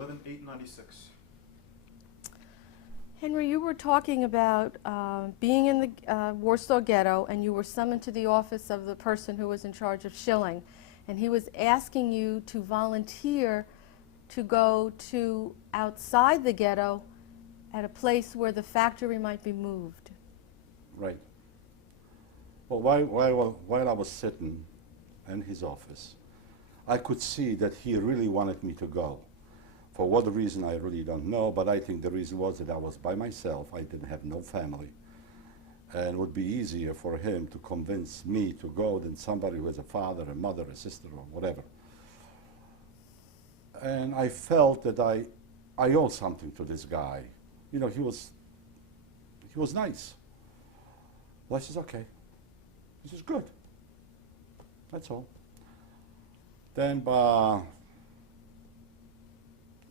11/8/96. Henry, you were talking about being in the Warsaw Ghetto, and you were summoned to the office of the person who was in charge of Schilling, and he was asking you to volunteer to go to outside the ghetto at a place where the factory might be moved. Right. Well, while I was sitting in his office, I could see that he really wanted me to go. For what reason, I really don't know, but I think the reason was that I was by myself. I didn't have no family. And it would be easier for him to convince me to go than somebody who has a father, a mother, a sister, or whatever. And I felt that I owe something to this guy. You know, he was nice. Well, I says, okay. This is good. That's all. Then, a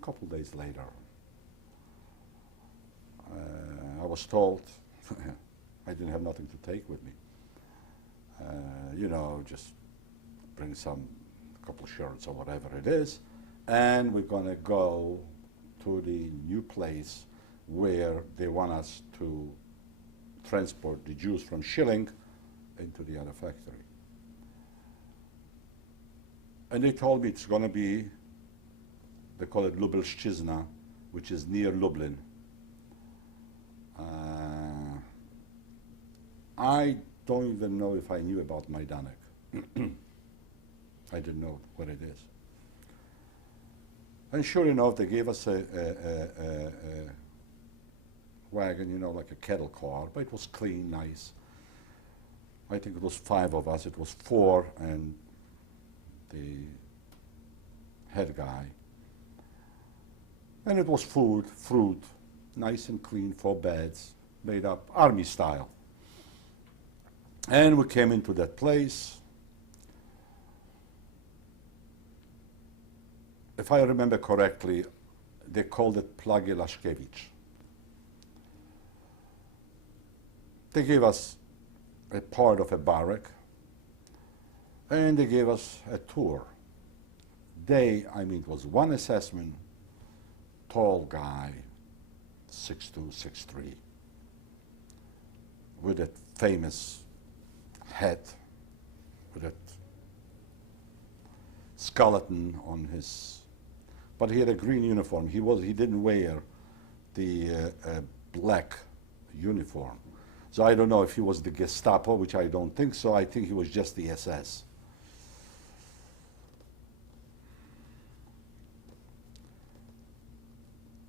couple days later, I was told I didn't have nothing to take with me. You know, just bring a couple of shirts or whatever it is, and we're going to go to the new place where they want us to transport the Jews from Schilling into the other factory. And they told me it's going to be, they call it Lubelszczyzna, which is near Lublin. I don't even know if I knew about Majdanek. I didn't know what it is. And sure enough, they gave us a wagon, you know, like a cattle car, but it was clean, nice. I think it was 5 of us. It was 4 and the head guy. And it was food, fruit, nice and clean, 4 beds, made up army style. And we came into that place. If I remember correctly, they called it Plage Laszkiewicz. They gave us a part of a barrack, and they gave us a tour. I mean, it was one assessment, tall guy, 6'2", 6'3", with that famous hat, with that skeleton on his, but he had a green uniform. He didn't wear the black uniform. So I don't know if he was the Gestapo, which I don't think so. I think he was just the SS.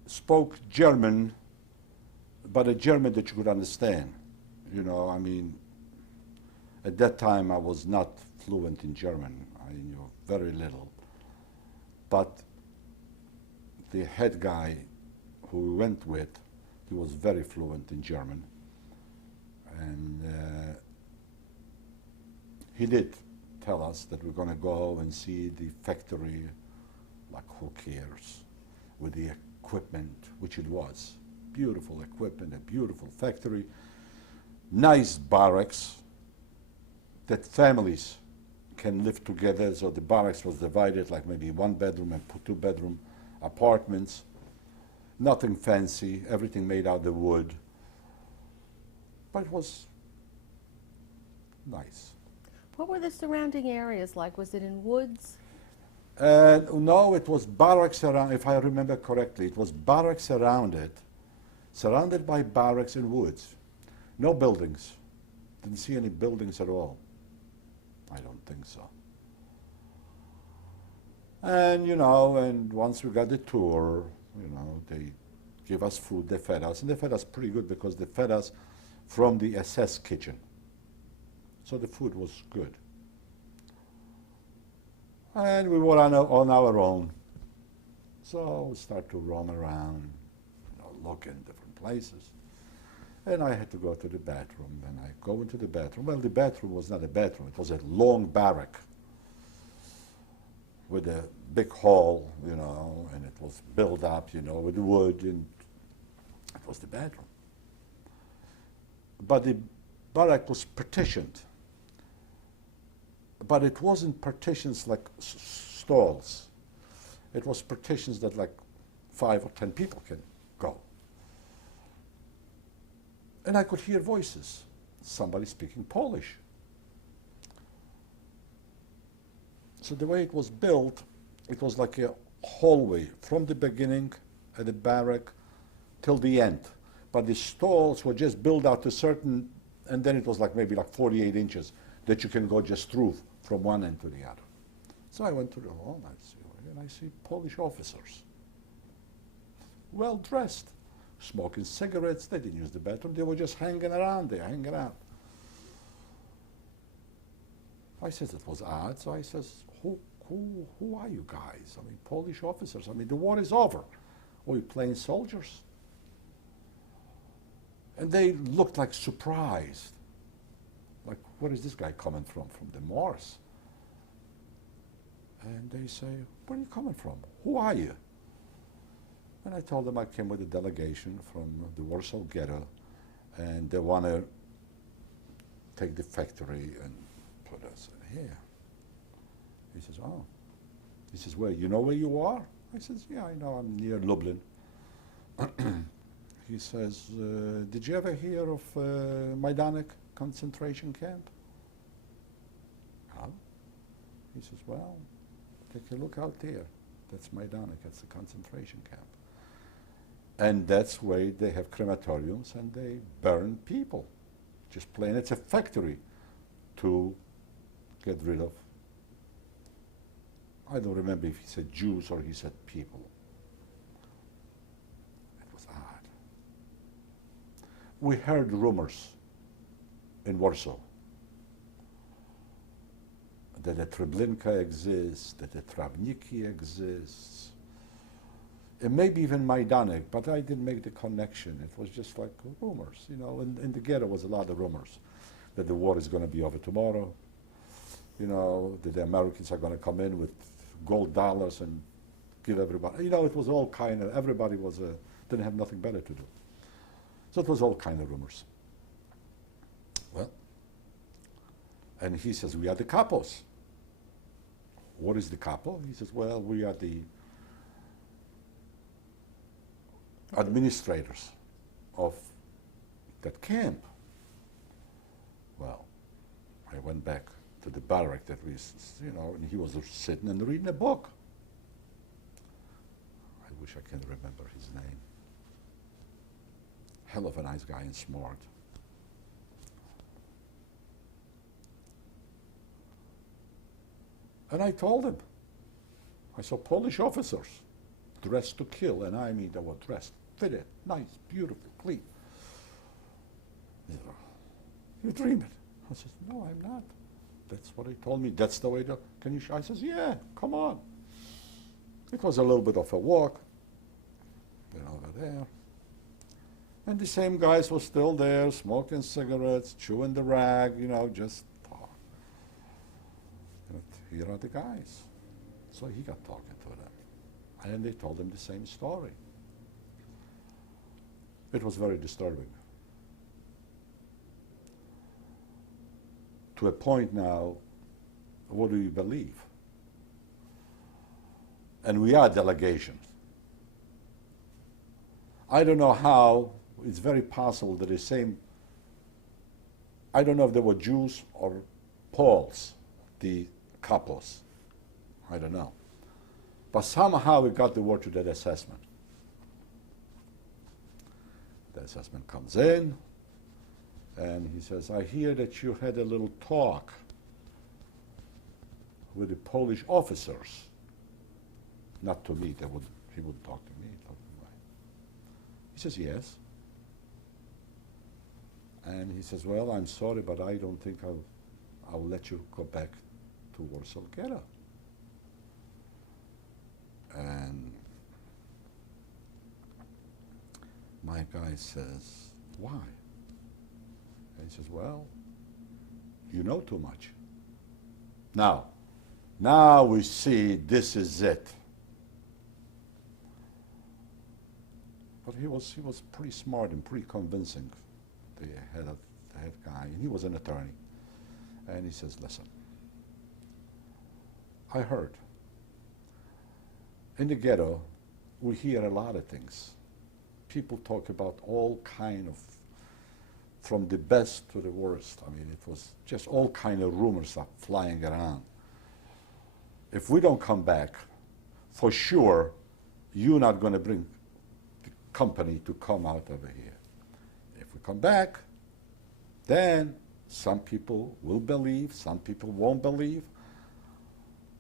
Spoke German, but a German that you could understand. You know, I mean, at that time I was not fluent in German. I knew very little. But the head guy who we went with, he was very fluent in German. And he did tell us that we're going to go and see the factory, like who cares, with the equipment, which it was. Beautiful equipment, a beautiful factory, nice barracks that families can live together. So the barracks was divided like maybe 1 bedroom and 2 bedroom apartments. Nothing fancy, everything made out of wood. But it was nice. What were the surrounding areas like? Was it in woods? No, it was barracks around, if I remember correctly. It was barracks around it, surrounded by barracks and woods. No buildings. Didn't see any buildings at all. I don't think so. And, you know, and once we got the tour, you know, they gave us food, they fed us, and they fed us pretty good because they fed us from the SS kitchen. So the food was good. And we were on our own. So we started to roam around, you know, look in different places. And I had to go to the bathroom, and I go into the bathroom. Well, the bathroom was not a bathroom, it was a long barrack with a big hall, you know, and it was built up, you know, with wood, and it was the bathroom. But the barrack was partitioned. But it wasn't partitions like stalls. It was partitions that like 5 or 10 people can go. And I could hear voices, somebody speaking Polish. So the way it was built, it was like a hallway from the beginning at the barrack till the end. But the stalls were just built out to certain, and then it was like maybe like 48 inches that you can go just through from one end to the other. So I went to the hall and I see Polish officers, well dressed, smoking cigarettes. They didn't use the bathroom. They were just hanging around there, hanging out. I says it was odd. So I says, who are you guys? I mean, Polish officers. I mean, the war is over. Are you playing soldiers? And they looked like surprised. Like, where is this guy coming from? From the Mars. And they say, where are you coming from? Who are you? And I told them I came with a delegation from the Warsaw Ghetto, and they want to take the factory and put us here. He says, oh. He says, well, you know where you are? I says, yeah, I know, I'm near Lublin. He says, did you ever hear of Majdanek concentration camp? No. He says, well, take a look out there. That's Majdanek, that's the concentration camp. And that's where they have crematoriums and they burn people. Just plain, it's a factory to get rid of. I don't remember if he said Jews or he said people. It was odd. We heard rumors in Warsaw that the Treblinka exists, that the Travniki exists, and maybe even Majdanek, but I didn't make the connection. It was just like rumors, you know. In the ghetto was a lot of rumors that the war is going to be over tomorrow, you know, that the Americans are going to come in with gold dollars and give everybody, you know, it was all kind of, everybody was, didn't have nothing better to do. So it was all kind of rumors. Well, and he says, we are the capos. What is the capo? He says, well, we are the administrators of that camp. Well, I went back to the barrack that we, you know, and he was sitting and reading a book. I wish I can remember his name. Hell of a nice guy and smart. And I told him, I saw Polish officers dressed to kill, and I mean they were dressed, fitted, nice, beautiful, clean. He said, you're dreaming. I said, no, I'm not. That's what he told me. That's the way to, can you, I says, yeah, come on. It was a little bit of a walk, went over there. And the same guys were still there, smoking cigarettes, chewing the rag, you know, just talk. And here are the guys. So he got talking to them. And they told him the same story. It was very disturbing. To a point now, what do you believe? And we are delegations. I don't know how, it's very possible that the same, I don't know if they were Jews or Poles, the couples. I don't know. But somehow we got the word to that assessment. The assessment comes in, and he says, I hear that you had a little talk with the Polish officers. Not to me, he wouldn't talk to me. He says, yes. And he says, well, I'm sorry, but I don't think I'll let you go back to Warsaw Ghetto. And my guy says, why? And he says, well, you know too much. Now we see this is it. But he was pretty smart and pretty convincing, the head guy, and he was an attorney. And he says, listen, I heard in the ghetto we hear a lot of things. People talk about all kind of, from the best to the worst. I mean, it was just all kind of rumors are flying around. If we don't come back, for sure, you're not going to bring the company to come out over here. If we come back, then some people will believe, some people won't believe.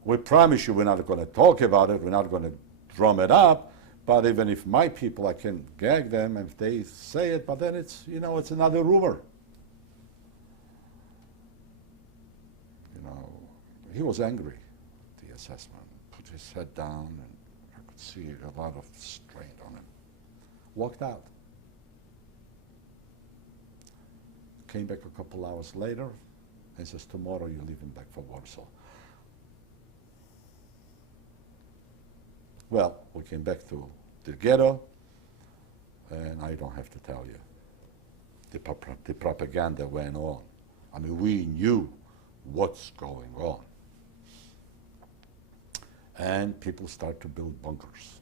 We promise you we're not going to talk about it, we're not going to drum it up, but even if my people, I can gag them if they say it, but then it's, you know, it's another rumor. You know, he was angry at the assessment, put his head down, and I could see a lot of strain on him. Walked out. Came back a couple hours later and says, tomorrow you're leaving back for Warsaw. Well, we came back to the ghetto, and I don't have to tell you, the propaganda went on. I mean, we knew what's going on. And people start to build bunkers.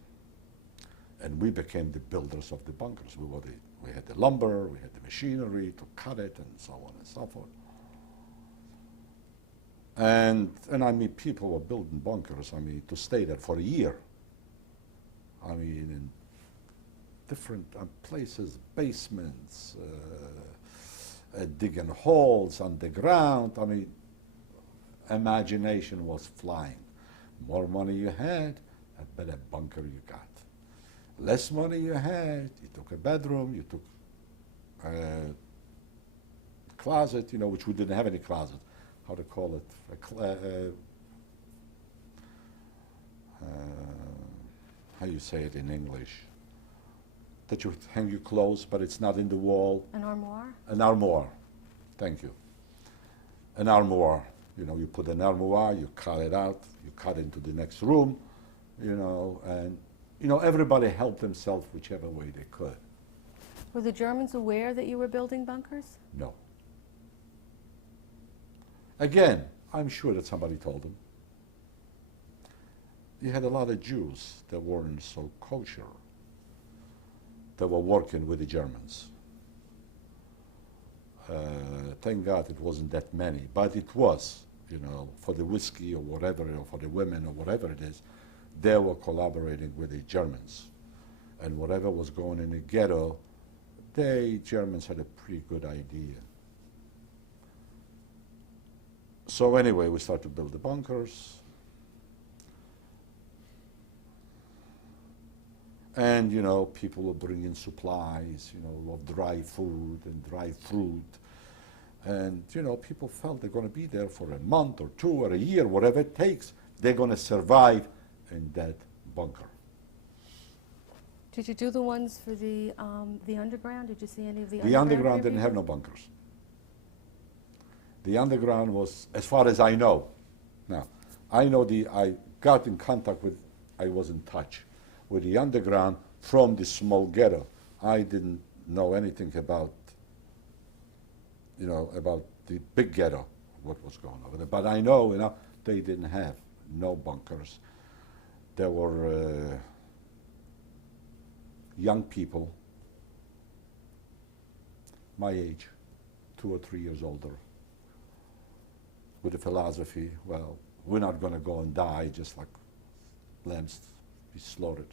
And we became the builders of the bunkers. We had the lumber, we had the machinery to cut it, and so on and so forth. And I mean, people were building bunkers, I mean, to stay there for a year. I mean, in different places, basements, digging holes underground. I mean, imagination was flying. More money you had, a better bunker you got. Less money you had, you took a bedroom, you took a closet, you know, which we didn't have any closet. How to call it? How you say it in English? That you hang your clothes, but it's not in the wall. An armoire? An armoire. Thank you. An armoire. You know, you put an armoire, you cut it out, you cut into the next room, you know, and you know, everybody helped themselves whichever way they could. Were the Germans aware that you were building bunkers? No. Again, I'm sure that somebody told them. You had a lot of Jews that weren't so kosher, that were working with the Germans. Thank God it wasn't that many, but it was, you know, for the whiskey or whatever, or for the women or whatever it is, they were collaborating with the Germans. And whatever was going in the ghetto, the Germans had a pretty good idea. So anyway, we started to build the bunkers. And, you know, people were bringing supplies, you know, of dry food and dry fruit. And, you know, people felt they're going to be there for a month or two or a year, whatever it takes. They're going to survive in that bunker. Did you do the ones for the underground? Did you see any of the The underground didn't have people? no bunkers. The underground was, as far as I know, now, I know I got in contact with, I was in touch with the underground from the small ghetto. I didn't know anything about, you know, about the big ghetto, what was going on over there. But I know, you know, they didn't have no bunkers. There were young people, my age, 2 or 3 years older, with the philosophy, well, we're not going to go and die just like lambs be slaughtered.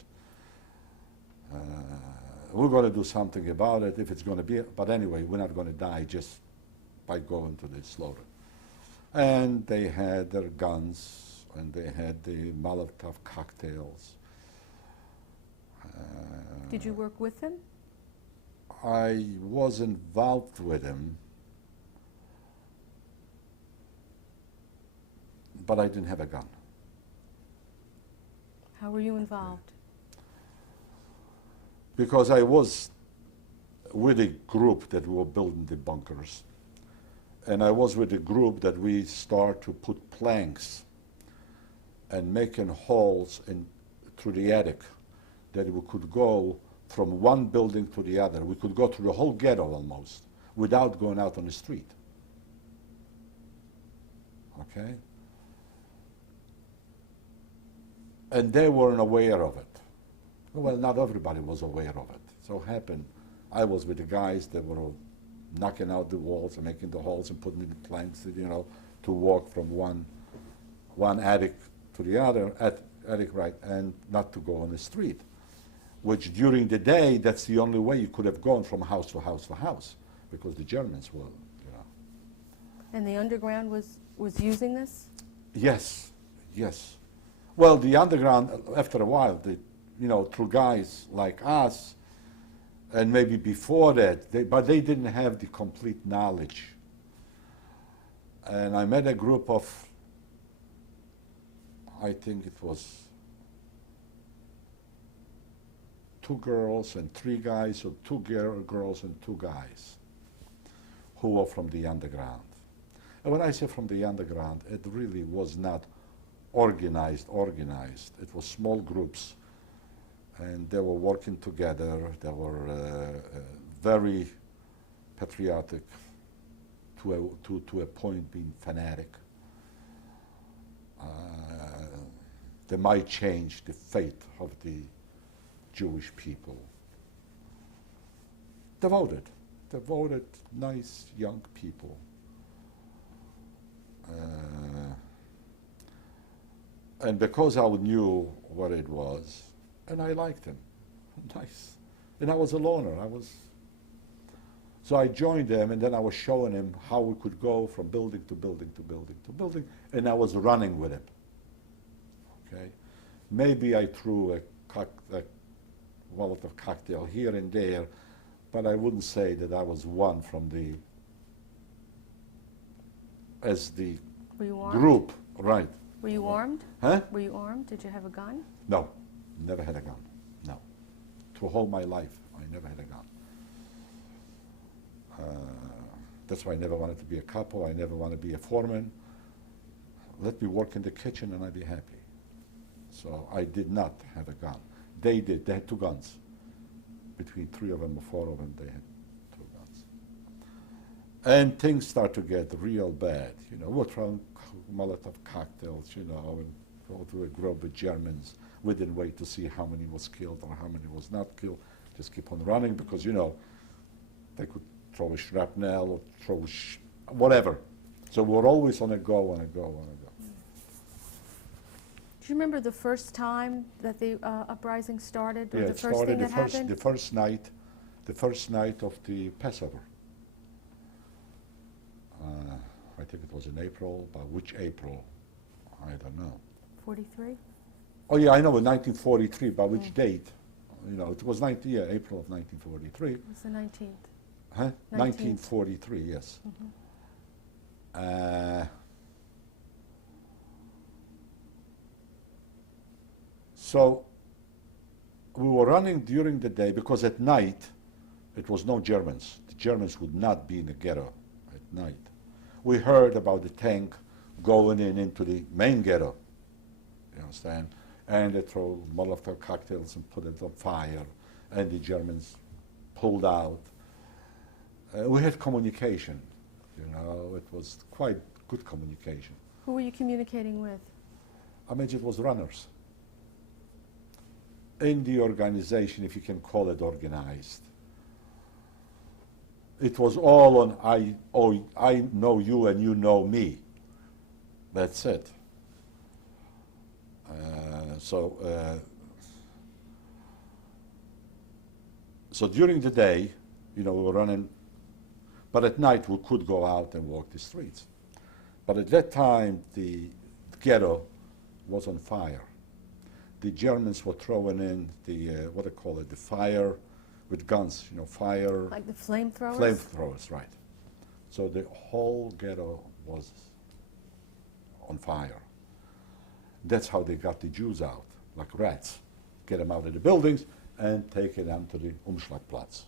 We're going to do something about it if it's going to be, but anyway, we're not going to die just by going to the slaughter. And they had their guns, and they had the Molotov cocktails. Did you work with them? I was involved with them, but I didn't have a gun. How were you involved? Because I was with a group that were building the bunkers. And I was with a group that we start to put planks and making holes through the attic that we could go from one building to the other. We could go through the whole ghetto almost without going out on the street. Okay? And they weren't aware of it. Well, not everybody was aware of it. So it happened, I was with the guys that were knocking out the walls and making the holes and putting in the planks, you know, to walk from one attic to the other, attic, right, and not to go on the street. Which during the day, that's the only way you could have gone from house to house to house, because the Germans were, you know. And the underground was using this? Yes, yes. Well, the underground, after a while, you know, through guys like us, and maybe before that, but they didn't have the complete knowledge. And I met a group of, I think it was 2 girls and 3 guys, or 2 girls and 2 guys, who were from the underground. And when I say from the underground, it really was not organized. It was small groups, and they were working together. They were very patriotic, to a point being fanatic. They might change the fate of the Jewish people. Devoted, nice young people. And because I knew what it was, and I liked him, nice. And I was a loner. So I joined them, and then I was showing him how we could go from building to building to building to building, and I was running with him. Okay, maybe I threw a Molotov cocktail here and there, but I wouldn't say that I was one from as the Were you armed? group, right? Were you armed? Huh? Were you armed? Did you have a gun? No, never had a gun. No, through all my life, I never had a gun. That's why I never wanted to be a capo. I never wanted to be a foreman. Let me work in the kitchen and I'd be happy. So I did not have a gun. They did. They had 2 guns. Between 3 of them or 4 of them, they had 2 guns. And things start to get real bad. You know, we're throwing Molotov cocktails, you know, and go to a group of Germans. We didn't wait to see how many was killed or how many was not killed. Just keep on running because, you know, they could throw a shrapnel or throw whatever. So we're always on a go, on a go, on a go. Do you remember the first time that the uprising started, or Yeah, the it first started thing that happened? the first night of the Passover. I think it was in April. By which April? I don't know. 43? Oh yeah, I know. In 1943. By which date? You know, it was April of 1943. It was the 19th. Huh? 19th. 1943. Yes. So we were running during the day because at night it was no Germans. The Germans would not be in the ghetto at night. We heard about the tank going into the main ghetto, you understand? And they throw Molotov cocktails and put it on fire, and the Germans pulled out. We had communication, you know, it was quite good communication. Who were you communicating with? I mean, it was runners. In the organization, if you can call it organized. It was all on I know you and you know me. That's it. So during the day, you know, we were running, but at night we could go out and walk the streets. But at that time, the ghetto was on fire. The Germans were throwing in the, what do they call it, the fire with guns, you know, fire. Like the flamethrowers? Flamethrowers, right. So the whole ghetto was on fire. That's how they got the Jews out, like rats. Get them out of the buildings and take them to the Umschlagplatz.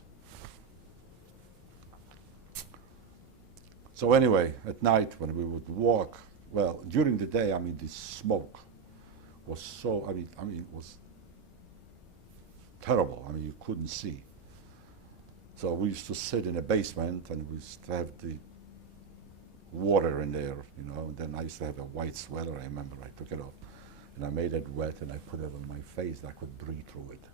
So anyway, at night when we would walk, well, during the day, I mean, the smoke was so, I mean, it was terrible. I mean, you couldn't see. So we used to sit in a basement and we used to have the water in there, you know, and then I used to have a white sweater, I remember. I took it off and I made it wet and I put it on my face. I could breathe through it.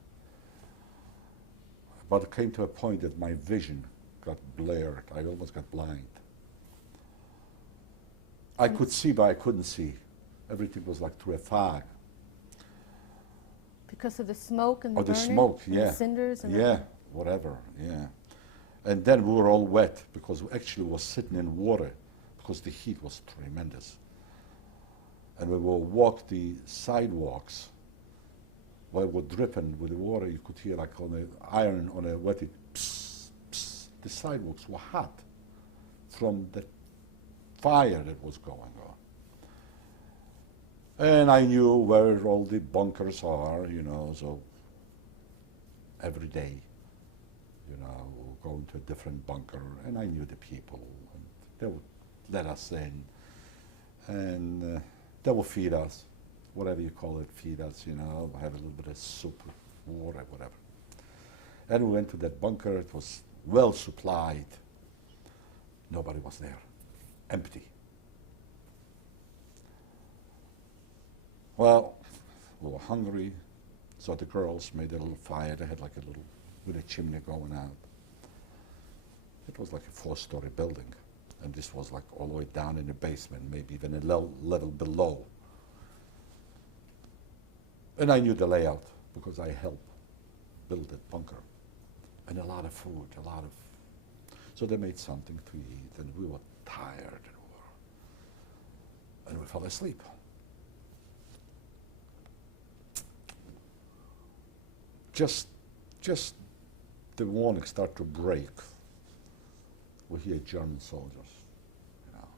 But it came to a point that my vision got blurred. I almost got blind. I could see, but I couldn't see. Everything was like through a fog. Because of the smoke and the Or the burning? smoke, And yeah. the cinders? And Yeah, whatever, yeah. And then we were all wet because we actually was sitting in water because the heat was tremendous. And when we walked the sidewalks, while we're dripping with the water, you could hear like on the iron, on a wetted, psst, psst. The sidewalks were hot from the fire that was going on. And I knew where all the bunkers are, you know, so every day, you know, we'll go into a different bunker, and I knew the people, and they would let us in, and they will feed us, whatever you call it, feed us, you know, have a little bit of soup, water, whatever. And we went to that bunker. It was well supplied. Nobody was there. Empty. Well, we were hungry, so the girls made a little fire. They had like a little, with a chimney going out. It was like a 4-story building, and this was like all the way down in the basement, maybe even a level below. And I knew the layout because I helped build that bunker. And a lot of food, so they made something to eat, and we were tired, and we fell asleep. Just the morning start to break. We hear German soldiers, you know,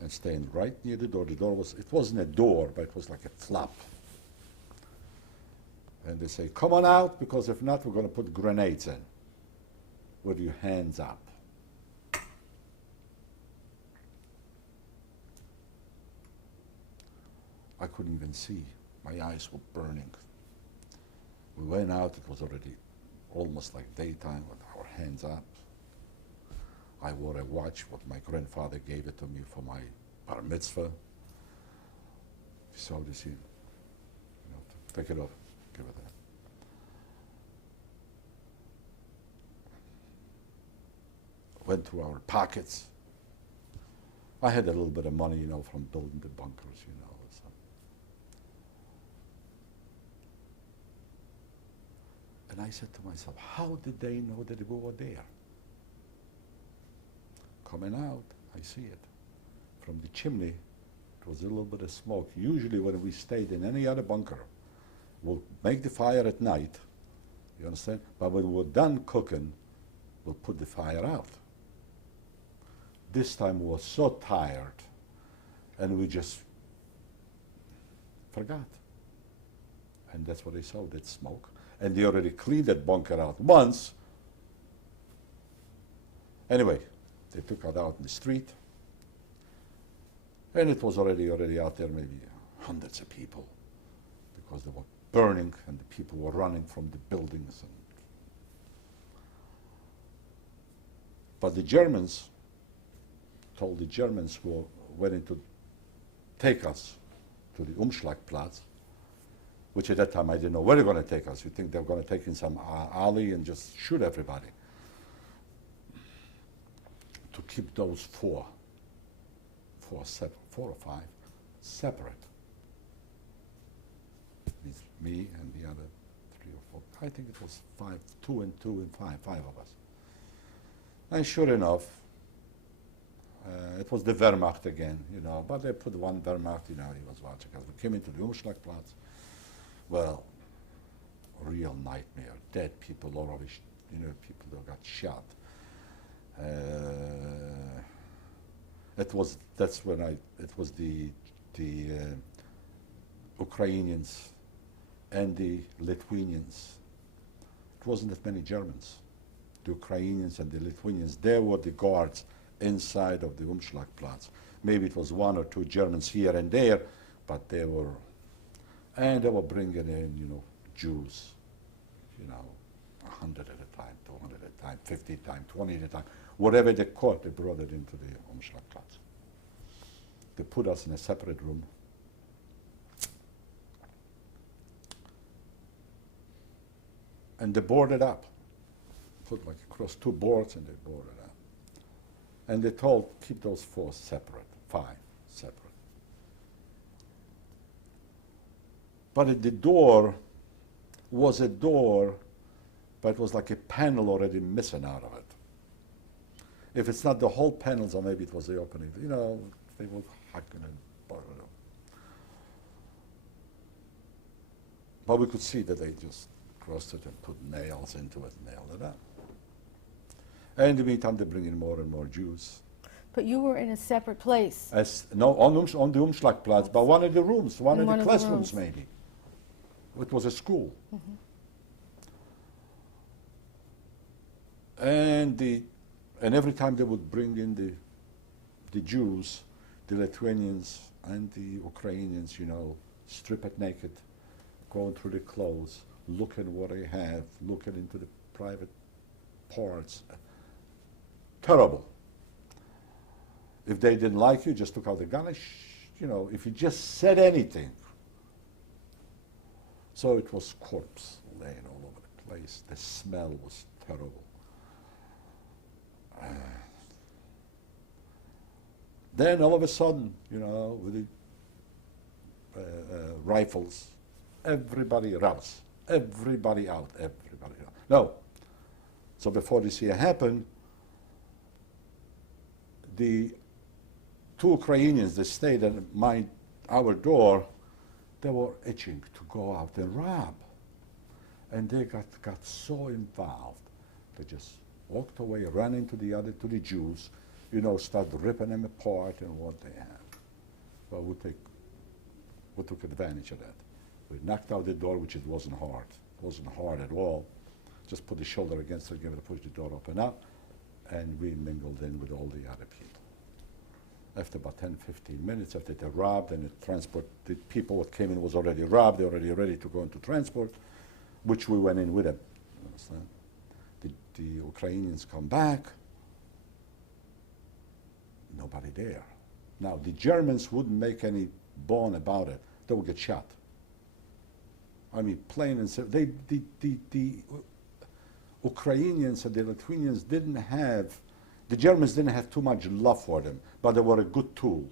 and staying right near the door. The door it wasn't a door, but it was like a flap. And they say, come on out, because if not, we're going to put grenades in with your hands up. I couldn't even see. My eyes were burning. We went out. It was already almost like daytime with our hands up. I wore a watch, what my grandfather gave it to me for my bar mitzvah. So this, you know, take it off, give it that. Went through our pockets. I had a little bit of money, you know, from building the bunkers, you know. So. And I said to myself, how did they know that we were there? Coming out, I see it. From the chimney, it was a little bit of smoke. Usually when we stayed in any other bunker, we'll make the fire at night, you understand? But when we're done cooking, we'll put the fire out. This time we were so tired, and we just forgot. And that's what they saw, that smoke. And they already cleaned that bunker out once. Anyway, they took it out in the street, and it was already out there, maybe hundreds of people, because they were burning, and the people were running from the buildings. But the Germans told the Germans who went in to take us to the Umschlagplatz, which at that time I didn't know where they're going to take us. You think they're going to take in some alley and just shoot everybody. To keep those four or five separate. Me and the other 3 or 4. I think it was 5, 2 and 2 and 5 of us. And sure enough, it was the Wehrmacht again, you know, but they put one Wehrmacht, you know, he was watching us. We came into the Umschlagplatz. Well, real nightmare. Dead people, already, you know, people that got shot. It was the Ukrainians and the Lithuanians. It wasn't that many Germans. The Ukrainians and the Lithuanians, they were the guards inside of the Umschlagplatz. Maybe it was 1 or 2 Germans here and there, but they were bringing in, you know, Jews, you know, 100 at a time, 200 at a time, 50 at a time, 20 at a time. Whatever they caught, they brought it into the Umschlagplatz. They put us in a separate room. And they boarded up. Put like across two boards and they boarded up. And they told, keep those four separate, five separate. But at the door was a door, but it was like a panel already missing out of it. If it's not the whole panel, so maybe it was the opening. You know, they were hacking and boarded up. But we could see that they just crossed it and put nails into it and nailed it up. And in the meantime, they bring in more and more Jews. But you were in a separate place. No, on the Umschlagplatz, but one of the rooms, one of the classrooms maybe. It was a school. Mm-hmm. And every time they would bring in the Jews, the Lithuanians and the Ukrainians, you know, strip it naked, going through the clothes, looking what they have, looking into the private parts. Terrible. If they didn't like you, just took out the gun and you know, if you just said anything. So it was corpse laying all over the place. The smell was terrible. Then all of a sudden, you know, with the rifles, everybody roused, everybody out, everybody out. No. So before this year happened, the two Ukrainians that stayed at our door, they were itching to go out and rob. And they got so involved, they just walked away, ran into to the Jews, you know, started ripping them apart and what they have. Well, we took advantage of that. We knocked out the door, which it wasn't hard. It wasn't hard at all. Just put the shoulder against it, give it a push, the door open up, and we mingled in with all the other people. After about 10, 15 minutes, after they robbed and the people that came in was already robbed, they were already ready to go into transport, which we went in with them. You understand? The Ukrainians come back, nobody there. Now, the Germans wouldn't make any bone about it. They would get shot. I mean, plain and simple. The Ukrainians and the Lithuanians didn't have, the Germans didn't have too much love for them, but they were a good tool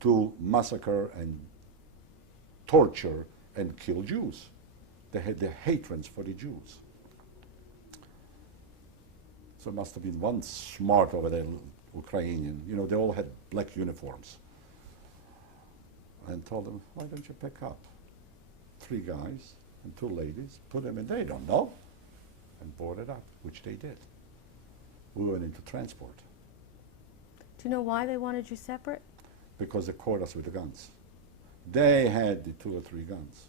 to massacre and torture and kill Jews. They had their hatreds for the Jews. So it must have been one smart over there, Ukrainian. You know, they all had black uniforms. And told them, why don't you pick up 3 guys and 2 ladies, put them in, they don't know, and board it up, which they did. We went into transport. Do you know why they wanted you separate? Because they caught us with the guns. They had the 2 or 3 guns.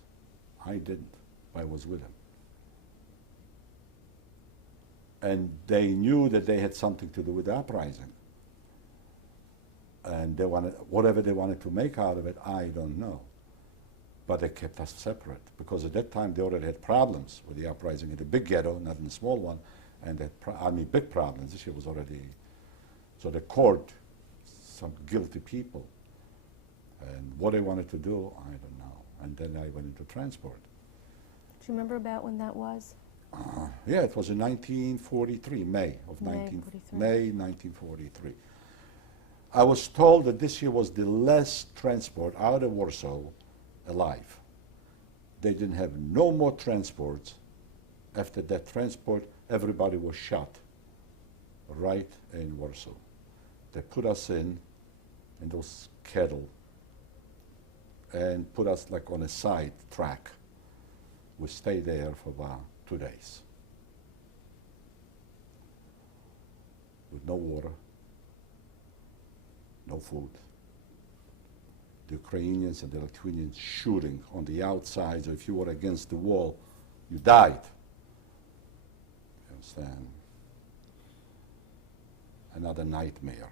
I didn't. I was with them. And they knew that they had something to do with the uprising. And they wanted, whatever they wanted to make out of it, I don't know. But they kept us separate, because at that time they already had problems with the uprising in the big ghetto, not in the small one, and they had big problems. This year was already, so they caught some guilty people. And what they wanted to do, I don't know. And then I went into transport. Do you remember about when that was? Yeah, it was in 1943, May 1943. I was told that this year was the last transport out of Warsaw alive. They didn't have no more transports. After that transport, everybody was shot right in Warsaw. They put us in those cattle and put us like on a side track. We stayed there for about 2 days with no water, no food. The Ukrainians and the Lithuanians shooting on the outside, so if you were against the wall, you died. You understand? Another nightmare.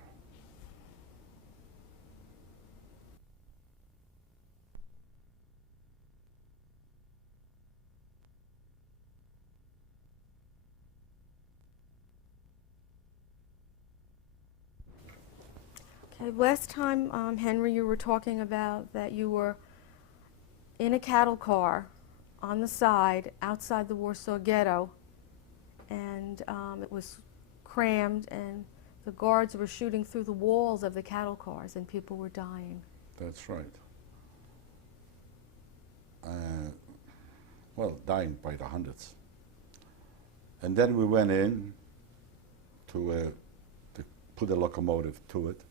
Okay, last time, Henry, you were talking about that you were in a cattle car on the side outside the Warsaw Ghetto, and it was crammed, and the guards were shooting through the walls of the cattle cars, and people were dying. That's right. Well, dying by the hundreds. And then we went in to put a locomotive to it.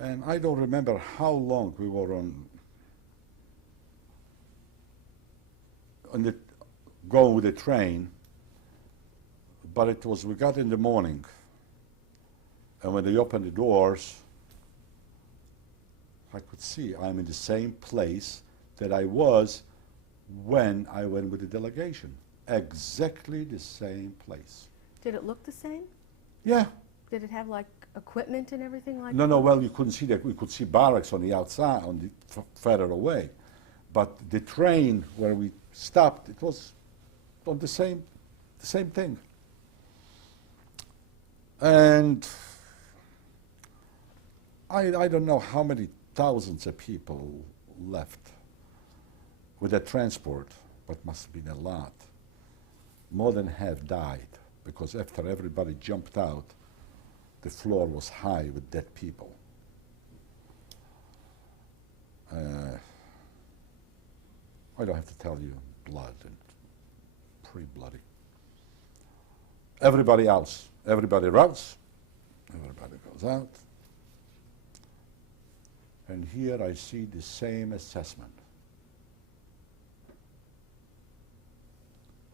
And I don't remember how long we were on the going with the train, but it was, we got in the morning, and when they opened the doors, I could see I'm in the same place that I was when I went with the delegation. Exactly the same place. Did it look the same? Yeah. Did it have like equipment and everything like No, that? no, well, you couldn't see that. We could see barracks on the outside, on the further away. But the train where we stopped, it was on the same thing. And I don't know how many thousands of people left with that transport, but must have been a lot. More than half died, because after everybody jumped out, the floor was high with dead people. I don't have to tell you, blood and pretty bloody. Everybody else, everybody routes, everybody goes out. And here I see the same assessment.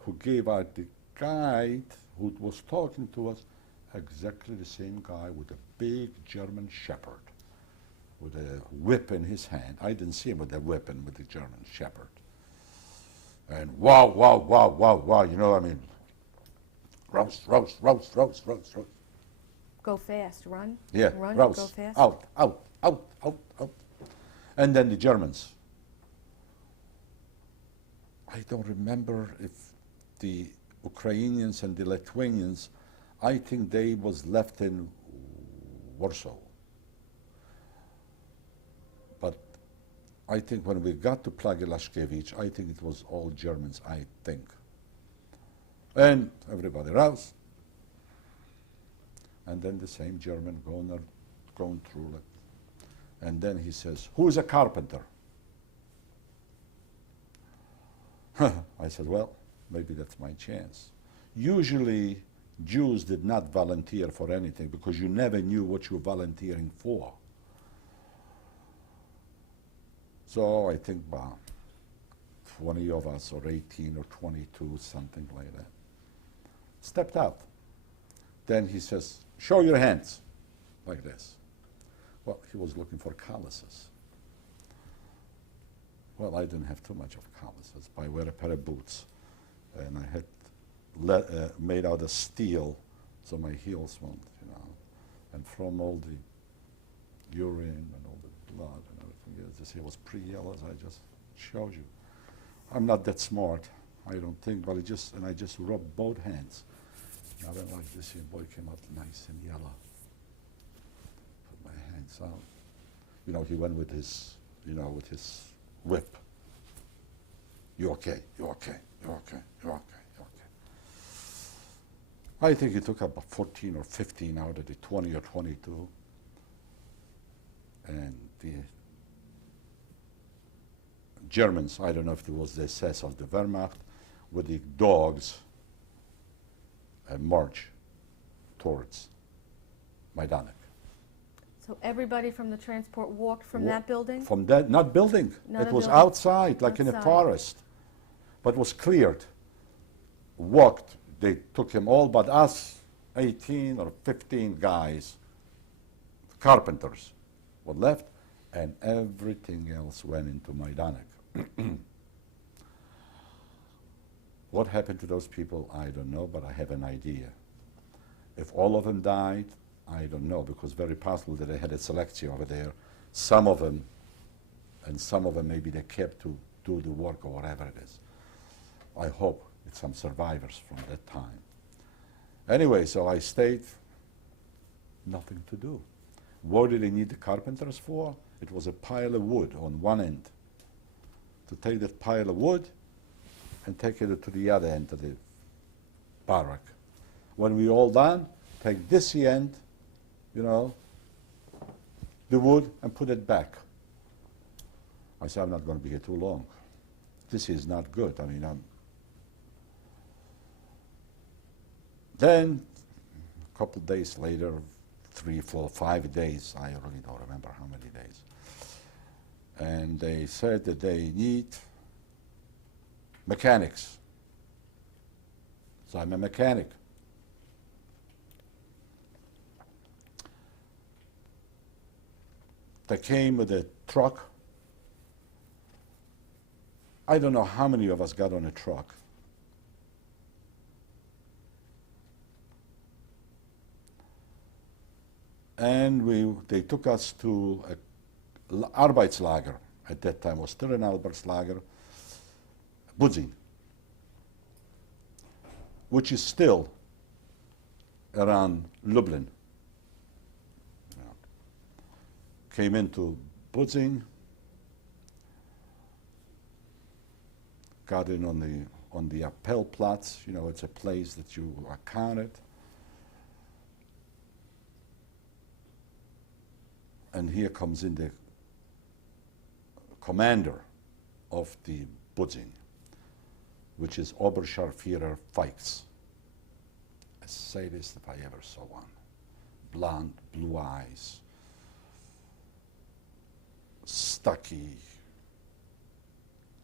Who gave out the guide, who was talking to us, exactly the same guy with a big German shepherd, with a whip in his hand. I didn't see him with a whip and with the German shepherd. And wow, wow, wow, wow, wow, you know, I mean, roast, roast, roast, roast, roast, roast. Go fast, run. Yeah, Run, roast, go fast. out, out, out, out, out. And then the Germans. I don't remember if the Ukrainians and the Lithuanians, I think they was left in Warsaw. But I think when we got to Plagi Laszkiewicz, I think it was all Germans, I think. And everybody roused. And then the same German going through it. And then he says, "Who's a carpenter?" I said, well, maybe that's my chance. Usually, Jews did not volunteer for anything because you never knew what you were volunteering for. So I think about 20 of us, or 18 or 22, something like that, stepped out. Then he says, "Show your hands," like this. Well, he was looking for calluses. Well, I didn't have too much of calluses. I wear a pair of boots, and I had made out of steel, so my heels won't, you know. And from all the urine and all the blood and everything, as I say, it was pretty yellow, as I just showed you. I'm not that smart, I don't think, but I just rubbed both hands. I went like this, and boy came out nice and yellow. Put my hands out. You know, he went with his, you know, with his whip. "You okay? You okay? You okay? You okay? You okay?" I think he took about 14 or 15 out of the 20 or 22. And the Germans, I don't know if it was the SS or the Wehrmacht, with the dogs, march towards Majdanek. So everybody from the transport walked from that building? From that, not building. Not it a was building. outside, like in a Outside. forest. But was cleared. Walked. They took him all but us, 18 or 15 guys, carpenters, were left, and everything else went into Majdanek. What happened to those people, I don't know, but I have an idea. If all of them died, I don't know, because very possible that they had a selection over there. Some of them, and some of them maybe they kept to do the work or whatever it is. I hope it's some survivors from that time. Anyway, so I stayed, nothing to do. What did they need the carpenters for? It was a pile of wood on one end. To take that pile of wood and take it to the other end of the barrack. When we all done, take this end, you know, the wood, and put it back. I said, I'm not going to be here too long. This is not good. I mean, Then, a couple of days later, 3, 4, 5 days, I really don't remember how many days, and they said that they need mechanics. So I'm a mechanic. They came with a truck. I don't know how many of us got on a truck. And they took us to a Arbeitslager. At that time was still an Arbeitslager, Budzin, which is still around Lublin. Came into Budzin, got in on the Appellplatz. You know, it's a place that you are counted. And here comes in the commander of the Budzin, which is Oberscharführer Feix. A sadist if I ever saw one. Blonde, blue eyes, stocky,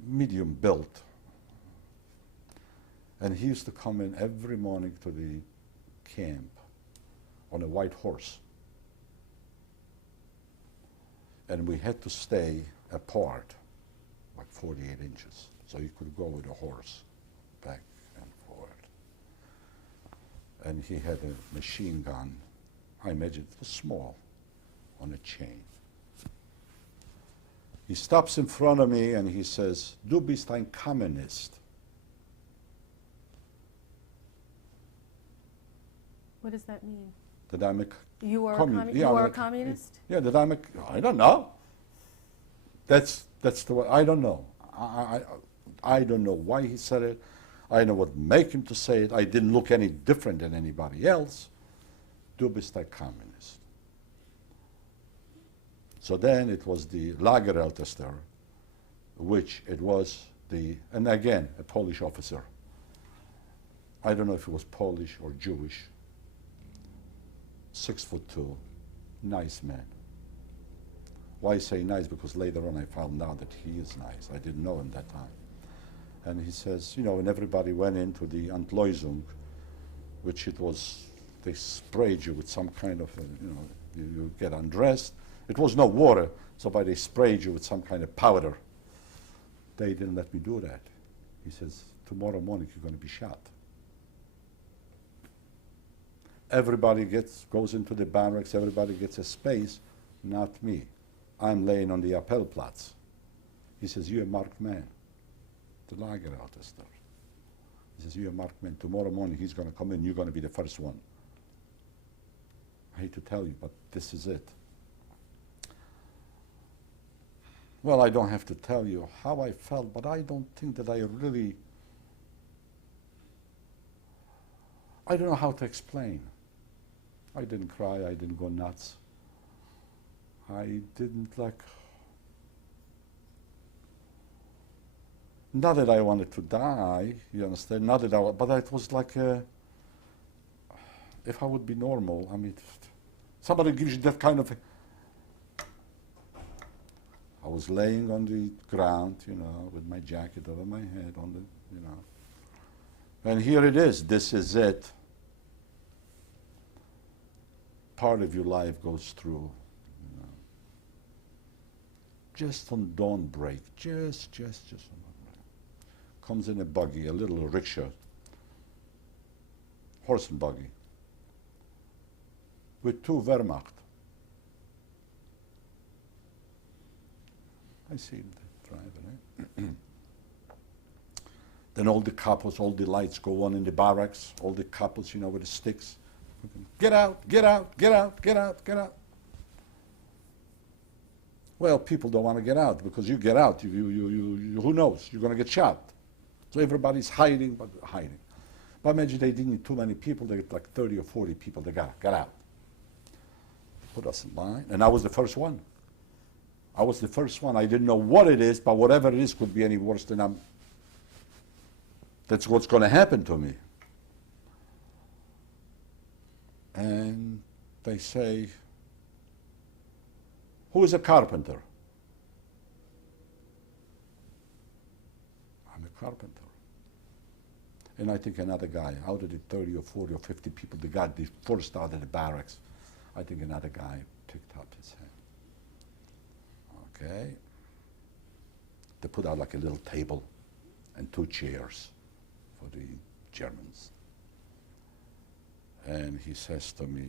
medium built. And he used to come in every morning to the camp on a white horse. And we had to stay apart, like 48 inches, so you could go with a horse back and forth. And he had a machine gun, I imagine it was small, on a chain. He stops in front of me and he says, "Du bist ein Kommunist." What does that mean? That I'm a You are yeah, you are a communist? Yeah, that I'm a, I don't know. That's the way, I don't know. I don't know why he said it. I know what made him to say it. I didn't look any different than anybody else. Du bist ein Kommunist. So then it was the Lagerältester, which it was and again, a Polish officer. I don't know if he was Polish or Jewish. 6'2", nice man. Why say nice? Because later on I found out that he is nice. I didn't know him that time. And he says, you know, when everybody went into the Entleusung, which it was, they sprayed you with some kind of, you get undressed. It was no water, so they sprayed you with some kind of powder. They didn't let me do that. He says, tomorrow morning you're going to be shot. Everybody goes into the barracks, everybody gets a space, not me. I'm laying on the Appellplatz. He says, you're a marked man. The Lagerältester. He says, you're a marked man. Tomorrow morning he's going to come in, you're going to be the first one. I hate to tell you, but this is it. Well, I don't have to tell you how I felt, but I don't think that I don't know how to explain. I didn't cry, I didn't go nuts. I didn't not that I wanted to die, you understand, not that but it was like, if I would be normal, I mean, somebody gives you that kind of, I was laying on the ground, with my jacket over my head on the, and here it is, this is it. Part of your life goes through, just on dawn break, just on dawn break. Comes in a buggy, a little rickshaw, horse and buggy, with 2 Wehrmacht. I see him driving, eh? Then all the couples, all the lights go on in the barracks, all the couples, with the sticks. Get out, get out, get out, get out, get out. Well, people don't want to get out because you get out, who knows, you're going to get shot. So everybody's hiding, but hiding. But imagine they didn't need too many people. They get like 30 or 40 people. They got out. Put us in line. And I was the first one. I was the first one. I didn't know what it is, but whatever it is could be any worse than that's what's going to happen to me. And they say, who is a carpenter? I'm a carpenter. And I think another guy, out of the 30 or 40 or 50 people that got the first out of the barracks, I think another guy picked up his hand. Okay. They put out like a little table and 2 chairs for the Germans. And he says to me,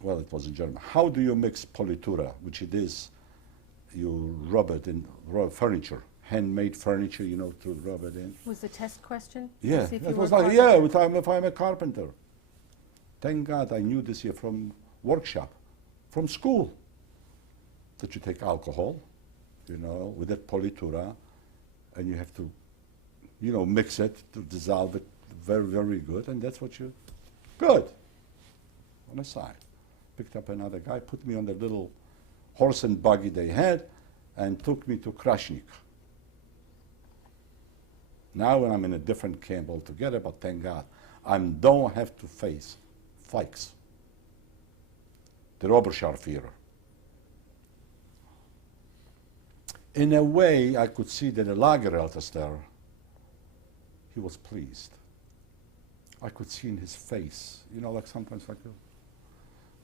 well, it was in German, how do you mix politura, which it is, you rub it in furniture, handmade furniture, you know, to rub it in. Was the test question? Yeah, See if you it were was a like, yeah, carpenter? if I'm a carpenter. Thank God I knew this here from workshop, from school, that you take alcohol, you know, with that politura, and you have to, you know, mix it to dissolve it very, very good, and that's what you, good, on the side. Picked up another guy, put me on the little horse and buggy they had, and took me to Krasnik. Now when I'm in a different camp altogether, but thank God, I don't have to face Fikes, the Oberscharführer. In a way, I could see that the Lagerältester, he was pleased. I could see in his face, you know, like sometimes like,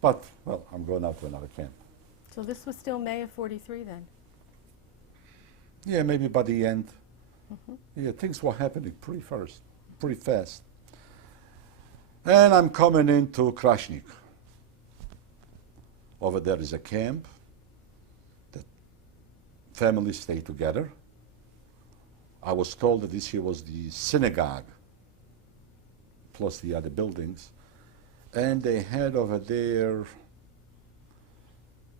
but, well, I'm going out to another camp. So this was still May of 43 then? Yeah, maybe by the end. Yeah, things were happening pretty fast. And I'm coming into Krasnik. Over there is a camp that families stay together. I was told that this here was the synagogue, plus the other buildings. And they had over there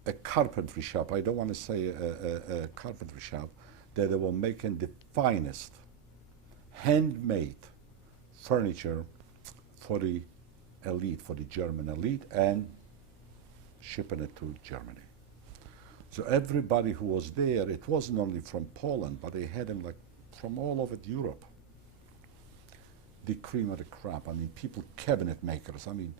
a carpentry shop. I don't want to say a carpentry shop, that they were making the finest handmade furniture for the elite, for the German elite, and shipping it to Germany. So everybody who was there, it wasn't only from Poland, but they had them like from all over Europe. The cream of the crop. I mean, people, cabinet makers. I mean,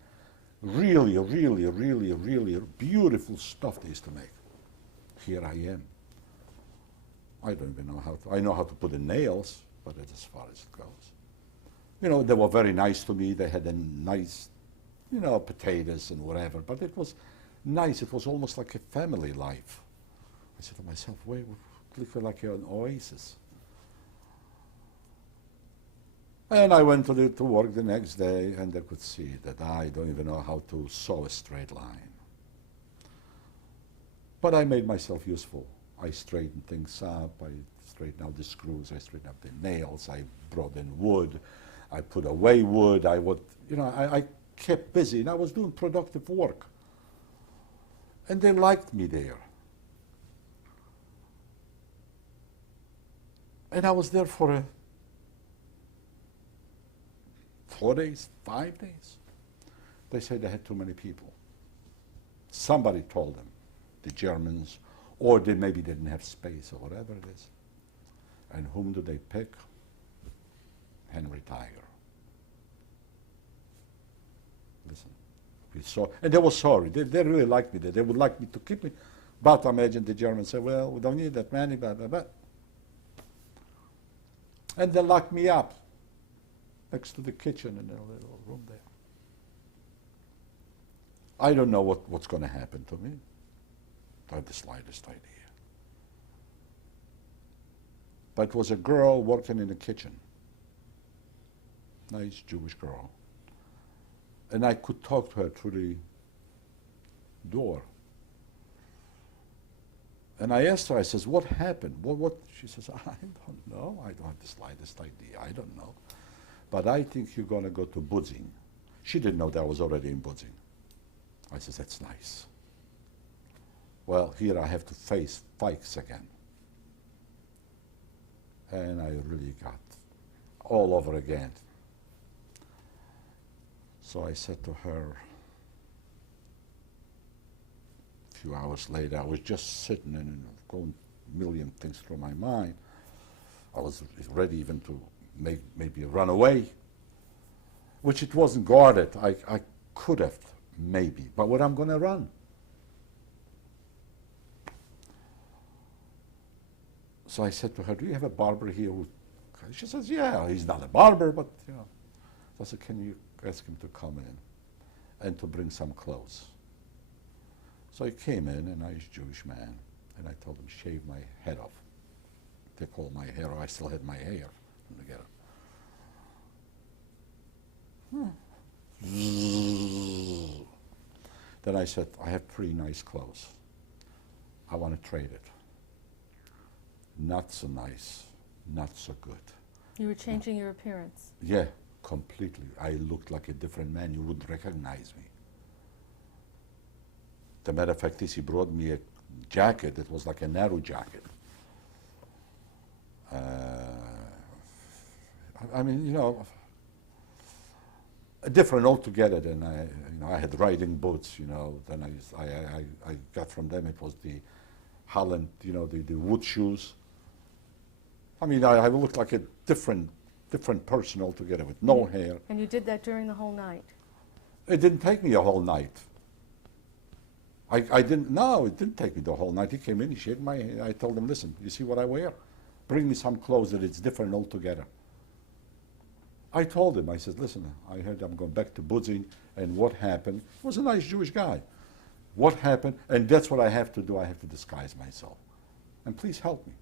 really, really, really, really beautiful stuff they used to make. Here I am. I don't even know how to, I know how to put in nails, but that's as far as it goes. You know, they were very nice to me. They had a nice, you know, potatoes and whatever, but it was nice. It was almost like a family life. I said to myself, wait, look like an oasis. And I went to work the next day, and they could see that I don't even know how to sew a straight line. But I made myself useful. I straightened things up. I straightened out the screws. I straightened up the nails. I brought in wood. I put away wood. I would, you know, I kept busy, and I was doing productive work. And they liked me there. And I was there for 4 days, 5 days. They said they had too many people. Somebody told them, the Germans, or they maybe didn't have space or whatever it is. And whom do they pick? Henry Tiger. Listen, we saw, and they were sorry. They really liked me there. They would like me to keep me. But I imagine the Germans said, well, we don't need that many, blah, blah, blah. And they locked me up next to the kitchen in a little room there. I don't know what's going to happen to me. I have the slightest idea. But it was a girl working in the kitchen. Nice Jewish girl. And I could talk to her through the door. And I asked her, I says, what happened? What? She says, I don't know. I don't have the slightest idea. I don't know. But I think you're going to go to Budzin. She didn't know that I was already in Budzin. I says, that's nice. Well, here I have to face Fikes again. And I really got all over again. So I said to her, a few hours later, I was just sitting and going a million things through my mind. I was ready even to maybe run away, which it wasn't guarded. I could have, maybe, but where I'm going to run? So I said to her, do you have a barber here? She says, yeah, he's not a barber, but, you know. So I said, can you ask him to come in and to bring some clothes? So he came in, a nice Jewish man, and I told him, shave my head off. They call my hair, I still had my hair together. Then I said, I have pretty nice clothes. I want to trade it. Not so nice, not so good. You were changing your appearance. Yeah, completely. I looked like a different man. You wouldn't recognize me. The matter of fact is, he brought me a jacket that was like a narrow jacket. I mean, you know, different altogether than I had riding boots, you know. Then I got from them, it was the Holland, you know, the wood shoes. I mean, I looked like a different person altogether with no hair. And you did that during the whole night? It didn't take me a whole night. It didn't take me the whole night. He came in, he shaved my hair. I told him, listen, you see what I wear? Bring me some clothes that it's different altogether. I told him, I said, listen, I heard I'm going back to Budzin, and what happened? He was a nice Jewish guy. What happened? And that's what I have to do. I have to disguise myself. And please help me.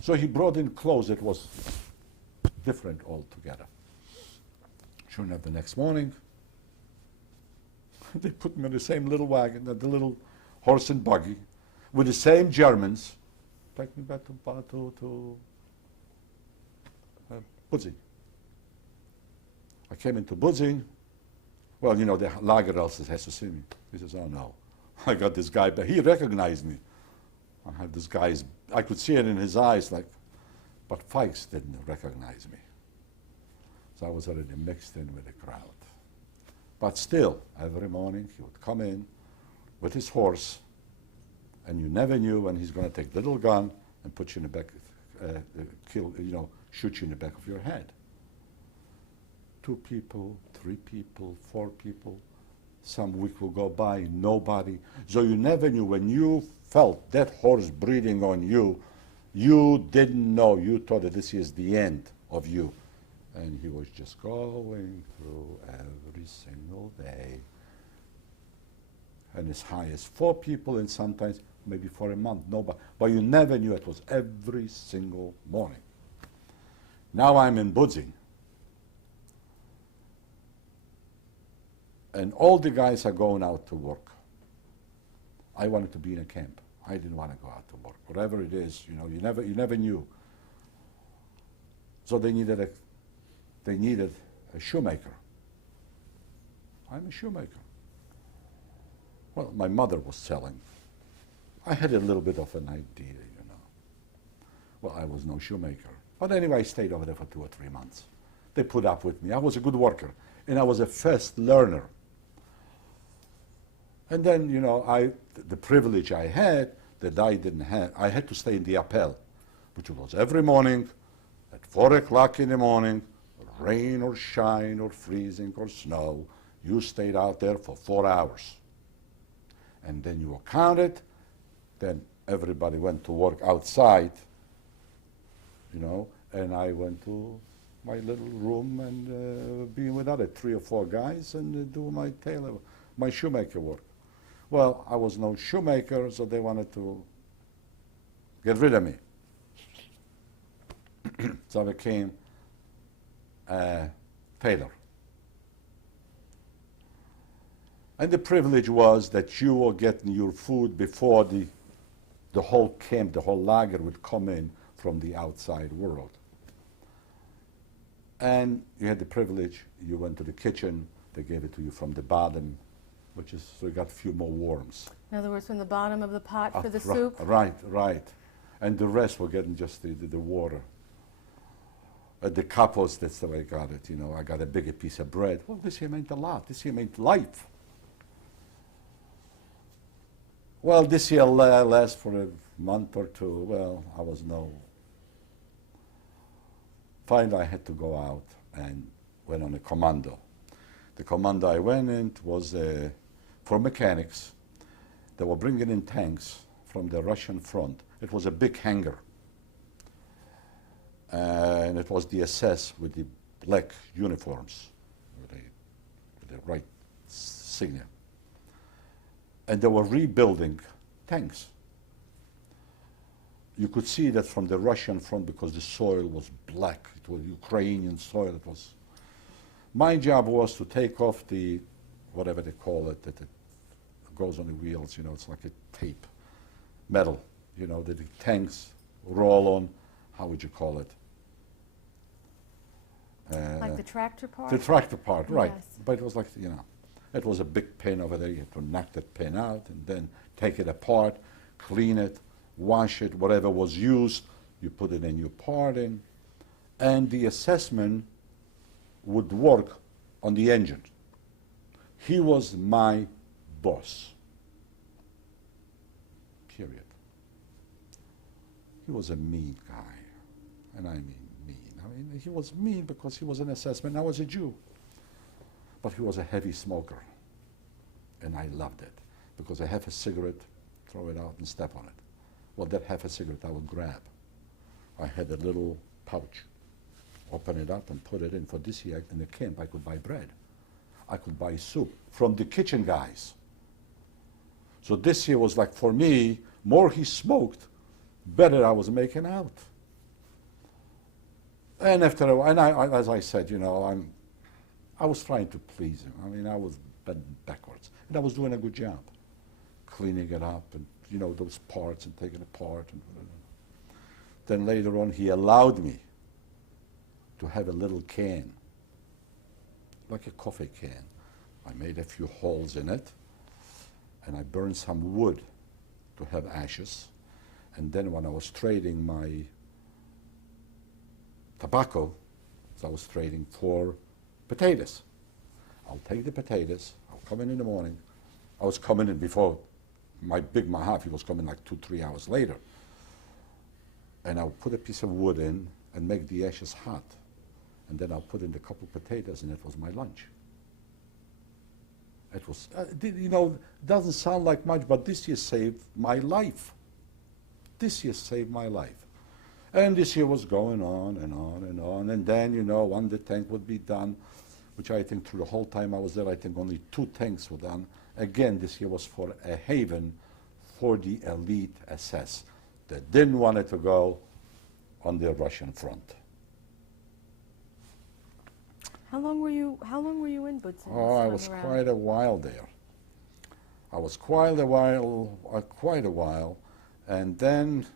So he brought in clothes that was different altogether. Sure enough, the next morning, they put me in the same little wagon, the little horse and buggy, with the same Germans, take me back to Budzin. I came into Budzin. Well, you know, the Lagerells has to see me. He says, oh no, I got this guy, but he recognized me. I had this guy's, I could see it in his eyes, like, but Fikes didn't recognize me. So I was already mixed in with the crowd. But still, every morning he would come in with his horse, and you never knew when he's going to take the little gun and put you in the back, shoot you in the back of your head. 2 people, 3 people, 4 people. Some week will go by, nobody. So you never knew. When you felt that horse breathing on you, you didn't know. You thought that this is the end of you. And he was just going through every single day. And as high as 4 people, and sometimes maybe for a month, nobody. But you never knew. It was every single morning. Now I'm in Budzin. And all the guys are going out to work. I wanted to be in a camp. I didn't want to go out to work. Whatever it is, you know, you never knew. So they needed a shoemaker. I'm a shoemaker. Well, my mother was selling. I had a little bit of an idea, you know. Well, I was no shoemaker. But anyway, I stayed over there for 2 or 3 months. They put up with me. I was a good worker, and I was a fast learner. And then, you know, the privilege I had that I didn't have, I had to stay in the appel, which was every morning at 4 o'clock in the morning, rain or shine or freezing or snow, you stayed out there for 4 hours. And then you were counted, then everybody went to work outside, you know, and I went to my little room and be with other 3 or 4 guys and do my tailor, my shoemaker work. Well, I was no shoemaker, so they wanted to get rid of me. So I became a tailor. And the privilege was that you were getting your food before the whole camp, the whole lager would come in from the outside world. And you had the privilege, you went to the kitchen, they gave it to you from the bottom, which is, so you got a few more worms. In other words, from the bottom of the pot for the soup? Right. And the rest were getting just the water. At the couples, that's the way I got it. You know, I got a bigger piece of bread. Well, this here meant a lot. This here meant life. Well, this year last for a month or two. Well, I was no. Finally, I had to go out and went on a commando. The commando I went in was for mechanics. They were bringing in tanks from the Russian front. It was a big hangar. And it was the SS with the black uniforms, with the right signal. And they were rebuilding tanks. You could see that from the Russian front because the soil was black. It was Ukrainian soil. It was. My job was to take off the, whatever they call it, that it goes on the wheels. You know, it's like a tape, metal. You know, that the tanks roll on. How would you call it? Like the tractor part? The tractor part, right. Yes. But it was like, you know, it was a big pin over there. You had to knock that pin out and then take it apart, clean it, wash it, whatever was used, you put it in your parting. And the assessment would work on the engine. He was my boss. Period. He was a mean guy. And I mean mean. I mean, he was mean because he was an assessment. I was a Jew. But he was a heavy smoker. And I loved it. Because I have a cigarette, throw it out and step on it. Well, that half a cigarette I would grab. I had a little pouch. Open it up and put it in. For this year in the camp, I could buy bread. I could buy soup from the kitchen guys. So this year was like, for me, more he smoked, better I was making out. And after a while, and I, as I said, you know, I was trying to please him. I mean, I was bent backwards. And I was doing a good job, cleaning it up and, you know, those parts and taking it apart. And then later on, he allowed me to have a little can, like a coffee can. I made a few holes in it, and I burned some wood to have ashes. And then when I was trading my tobacco, I was trading for potatoes. I'll take the potatoes, I'll come in the morning. I was coming in before my big Mahav, he was coming like 2-3 hours later. And I'll put a piece of wood in and make the ashes hot. And then I'll put in a couple potatoes, and it was my lunch. It was, you know, doesn't sound like much, but this year saved my life. This year saved my life. And this year was going on and on and on. And then, you know, when the tank would be done, which I think through the whole time I was there, I think only 2 tanks were done. Again, this year was for a haven for the elite SS that didn't want it to go on the Russian front. How long were you in Butz? Oh, I was quite a while there. I was quite a while, and then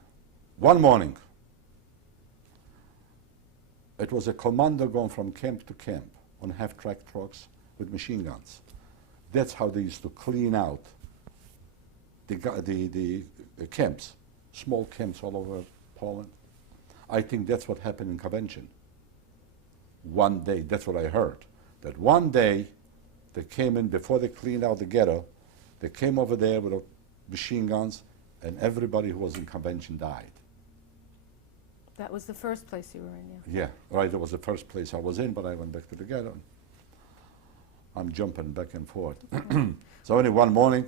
one morning, it was a commando going from camp to camp on half-track trucks with machine guns. That's how they used to clean out the camps, small camps all over Poland. I think that's what happened in convention. One day, that's what I heard, that one day they came in before they cleaned out the ghetto, they came over there with machine guns, and everybody who was in convention died. That was the first place you were in, yeah. Yeah, right, that was the first place I was in, but I went back to the ghetto. I'm jumping back and forth. So only one morning,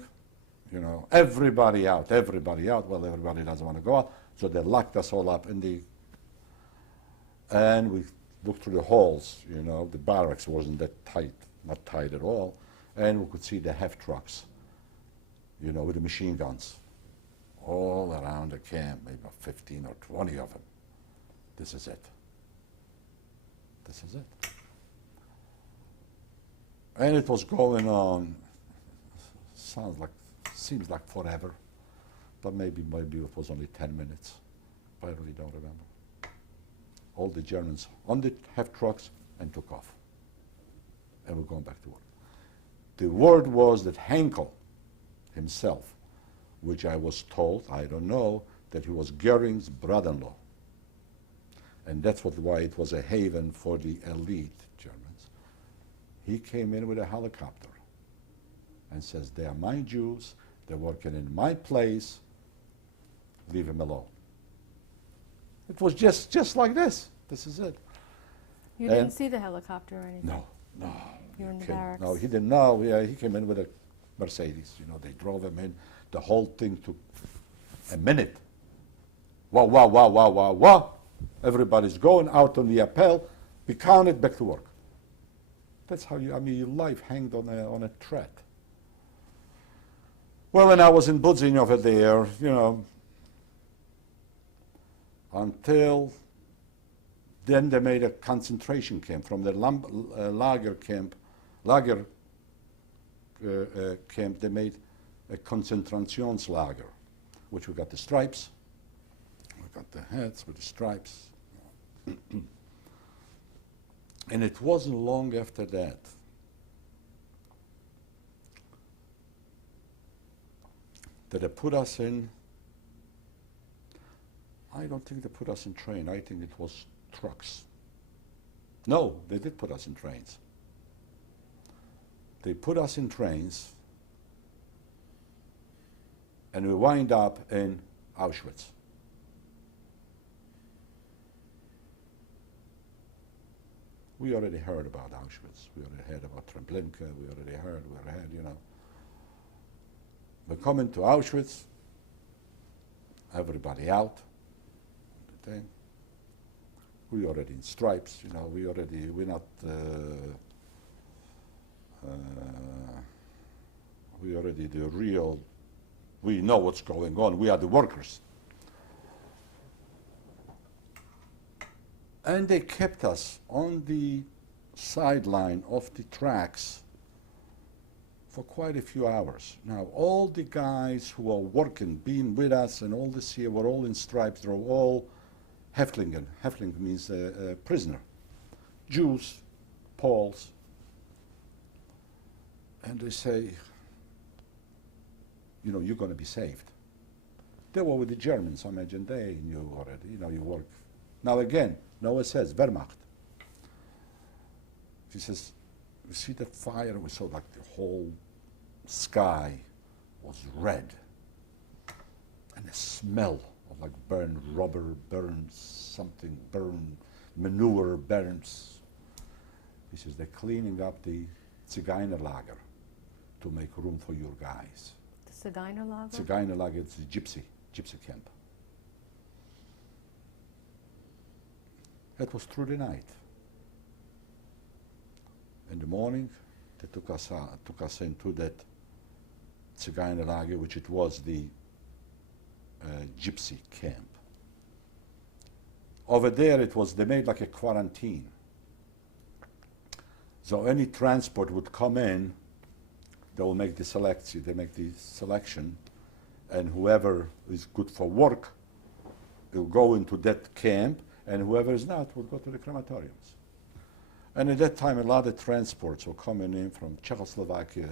you know, everybody out. Well, everybody doesn't want to go out, so they locked us all up in the, and we looked through the halls, you know, the barracks wasn't that tight, not tight at all, and we could see the half trucks, you know, with the machine guns all around the camp, maybe 15 or 20 of them. This is it. This is it. And it was going on, seems like forever, but maybe it was only 10 minutes. I really don't remember. All the Germans on the half trucks and took off. And we're going back to work. The word was that Henkel himself, which I was told, I don't know, that he was Goering's brother-in-law. and that's why it was a haven for the elite Germans. He came in with a helicopter and says, they are my Jews, they're working in my place, leave him alone. It was just like this. This is it. You And- didn't see the helicopter or anything? No, no. You were in the kidding. barracks? No, he didn't know. Yeah, he came in with a Mercedes. You know, they drove him in. The whole thing took a minute. Wow, wow, wow, wow, wow, wow. Everybody's going out on the appel. We counted, back to work. That's how you, I mean, your life hanged on a thread. Well, and I was in Budzin over there, you know, until then they made a concentration camp. From the lager camp, they made a Konzentrationslager, which we got the stripes, we got the hats with the stripes. And it wasn't long after that that they put us in, I don't think they put us in train, I think it was trucks. No, they did put us in trains. They put us in trains and we wind up in Auschwitz. We already heard about Auschwitz. We already heard about Treblinka. We already heard, you know. We're coming to Auschwitz. Everybody out. The thing. We already in stripes, you know. We're not. We already the real. We know what's going on. We are the workers. And they kept us on the sideline of the tracks for quite a few hours. Now, all the guys who are working, being with us, and all this here were all in stripes. They were all Häftlingen. Häftling means prisoner. Jews, Poles. And they say, you know, you're going to be saved. They were with the Germans. I imagine they knew already. You know, you work. Now again, Noah says, Wehrmacht. He says, we see the fire, we saw like the whole sky was red. And the smell of like burned rubber, burned something, burned manure, burns. He says, they're cleaning up the Zigeunerlager to make room for your guys. The Zigeunerlager? Zigeunerlager, it's a gypsy camp. It was through the night. In the morning, they took us into that Zigeunerlager, which it was the gypsy camp. Over there, they made like a quarantine. So any transport would come in, they will make the selection. They make the selection, and whoever is good for work will go into that camp, and whoever is not will go to the crematoriums. And at that time, a lot of transports were coming in from Czechoslovakia,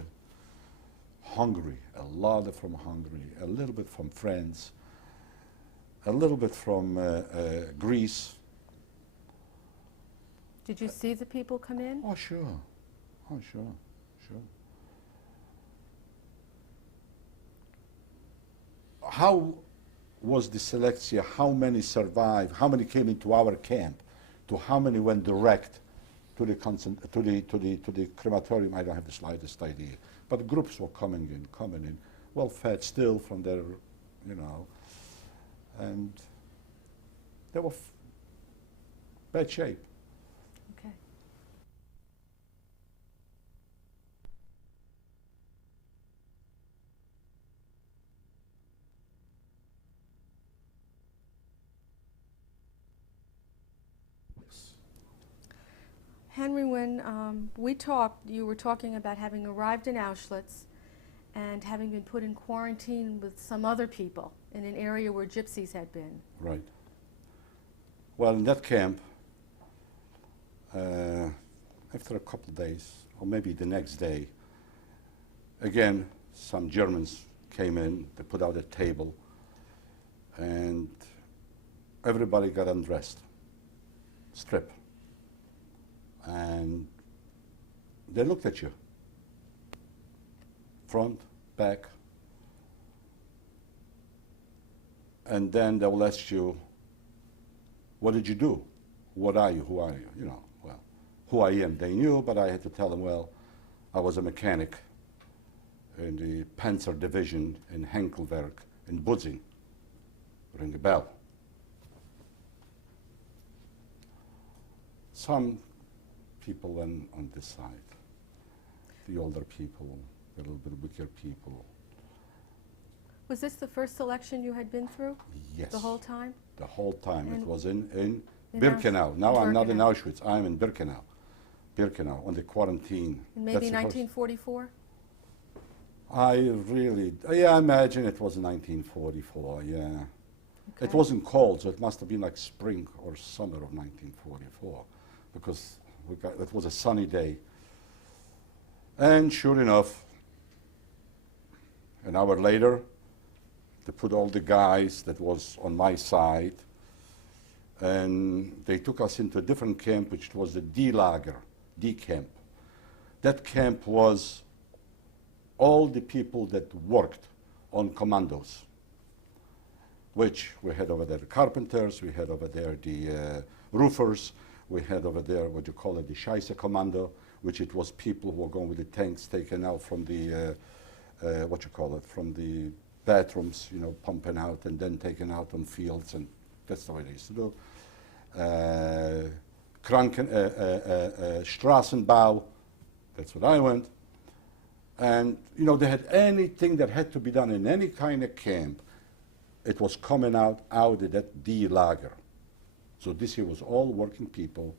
Hungary, a lot from Hungary, a little bit from France, a little bit from Greece. Did you see the people come in? Oh, sure. Oh, sure, sure. How was the selection? How many survived? How many came into our camp? To how many went direct to the crematorium? I don't have the slightest idea. But groups were coming in, well fed still from their, you know, and they were bad shape. Okay. Henry, when we talked, you were talking about having arrived in Auschwitz and having been put in quarantine with some other people in an area where gypsies had been. Right. Well, in that camp, after a couple of days, or maybe the next day, again, some Germans came in, they put out a table, and everybody got undressed. strip. And they looked at you, front, back, and then they will ask you, what did you do? What are you? Who are you? You know, well, who I am, they knew, but I had to tell them, well, I was a mechanic in the Panzer Division in Henkelwerk in Budzin. Ring a bell. Some people then on this side, the older people, the little bit weaker people. Was this the first selection you had been through? Yes. The whole time? The whole time. And it was in in Birkenau. Now I'm not in Birkenau. Auschwitz. I'm in Birkenau. Birkenau, on the quarantine. In That's maybe the first- 1944? I imagine it was 1944, yeah. It Okay. wasn't cold, so it must have been like spring or summer of 1944, because it was a sunny day. And sure enough, an hour later, they put all the guys that was on my side, and they took us into a different camp, which was the D-Lager, D camp. That camp was all the people that worked on commandos, which we had over there the carpenters, we had over there the roofers, we had over there what you call it, the Scheisse Commando, which it was people who were going with the tanks taken out from the, from the bathrooms, you know, pumping out and then taken out on fields, and that's the way they used to do. Strassenbau, that's what I went. And, you know, they had anything that had to be done in any kind of camp, it was coming out of that D-Lager. So this here was all working people.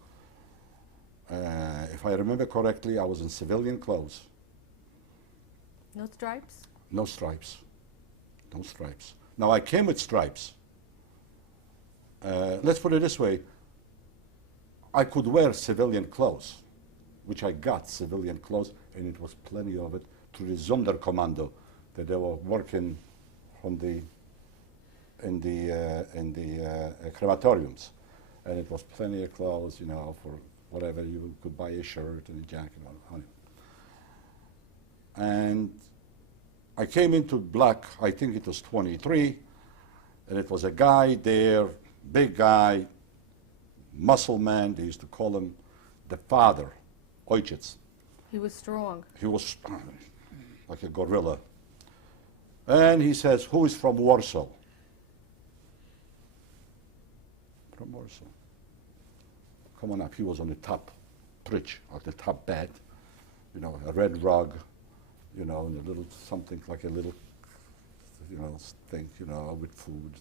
If I remember correctly, I was in civilian clothes. No stripes? No stripes. No stripes. Now, I came with stripes. Let's put it this way. I could wear civilian clothes, which I got civilian clothes, and it was plenty of it through the Sonderkommando that they were working from in the crematoriums. And it was plenty of clothes, you know, for whatever. You could buy a shirt and a jacket on it. And I came into black, I think it was 23, and it was a guy there, big guy, muscle man. They used to call him the father, Ojciec. He was strong. He was like a gorilla. And he says, who is from Warsaw? From Warsaw. Come on up. He was on the top bridge, or the top bed, you know, a red rug, you know, and a little something like a little, you know, thing, you know, with food.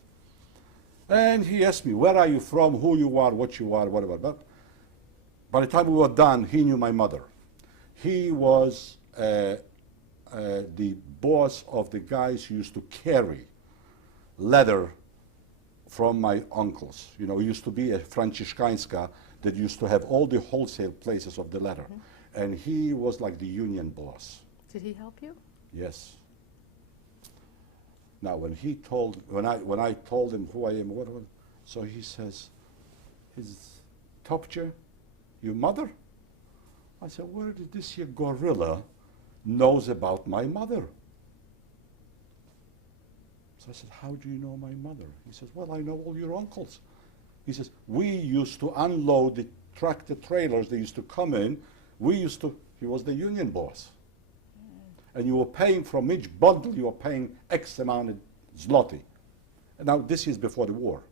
And he asked me, where are you from, who you are, what you are, whatever. But by the time we were done, he knew my mother. He was the boss of the guys who used to carry leather from my uncles. You know, it used to be a Franciszkańska that used to have all the wholesale places of the leather. Mm-hmm. And he was like the union boss. Did he help you? Yes. Now, when I told him who I am, so he says, "Is Topche your mother?" I said, "Where did this here gorilla knows about my mother?" So I said, "How do you know my mother?" He says, "Well, I know all your uncles." He says, "We used to unload the tractor trailers. They used to come in. He was the union boss. And you were paying from each bundle, you were paying X amount of zloty." And now this is before the war,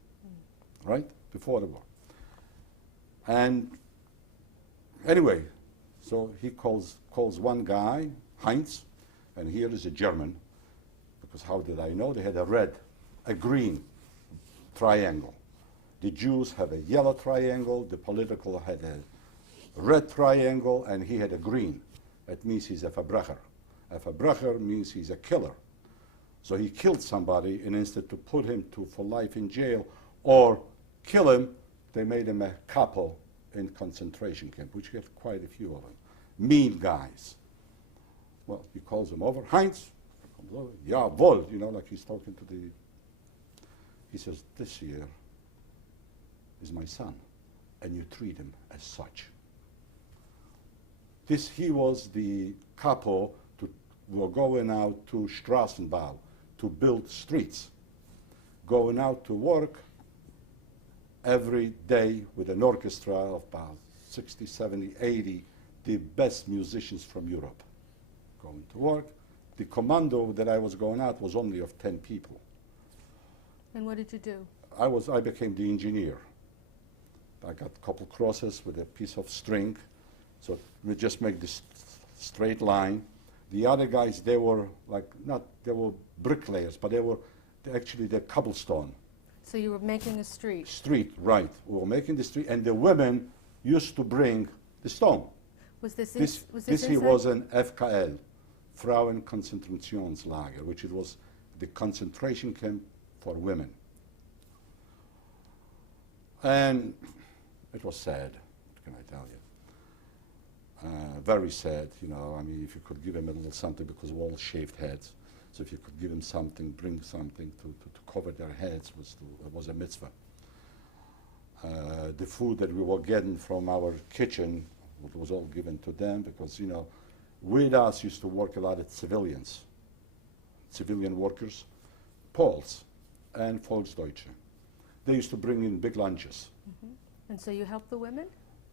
right? Before the war. And anyway, so he calls one guy, Heinz, and here is a German, because how did I know? They had a green triangle. The Jews have a yellow triangle, the political had a red triangle, and he had a green. That means he's a Verbrecher. A Verbrecher means he's a killer. So he killed somebody, and instead to put him for life in jail or kill him, they made him a capo in concentration camp, which had quite a few of them. Mean guys. Well, he calls him over. Heinz comes over. Jawohl, you know, like he's talking to the. He says, "This here is my son." and you treat him as such. He was the capo were going out to Straßenbau to build streets, going out to work every day with an orchestra of about 60, 70, 80, the best musicians from Europe going to work. The commando that I was going out was only of 10 people. And what did you do? I became the engineer. I got a couple crosses with a piece of string, so we just make this straight line. The other guys, they were they were bricklayers, but they're cobblestone. So you were making a street. Street, right. We were making the street, and the women used to bring the stone. Was this This inside? was an FKL, Frauenkonzentrationslager, which it was the concentration camp for women. And it was sad, what can I tell you? Very sad, you know. I mean, if you could give him a little something, because of all shaved heads. So if you could give him something, bring something to cover their heads, was a mitzvah. The food that we were getting from our kitchen was all given to them, because, you know, with us used to work a lot of civilians, civilian workers, Poles and Volksdeutsche. They used to bring in big lunches. Mm-hmm. And so you helped the women?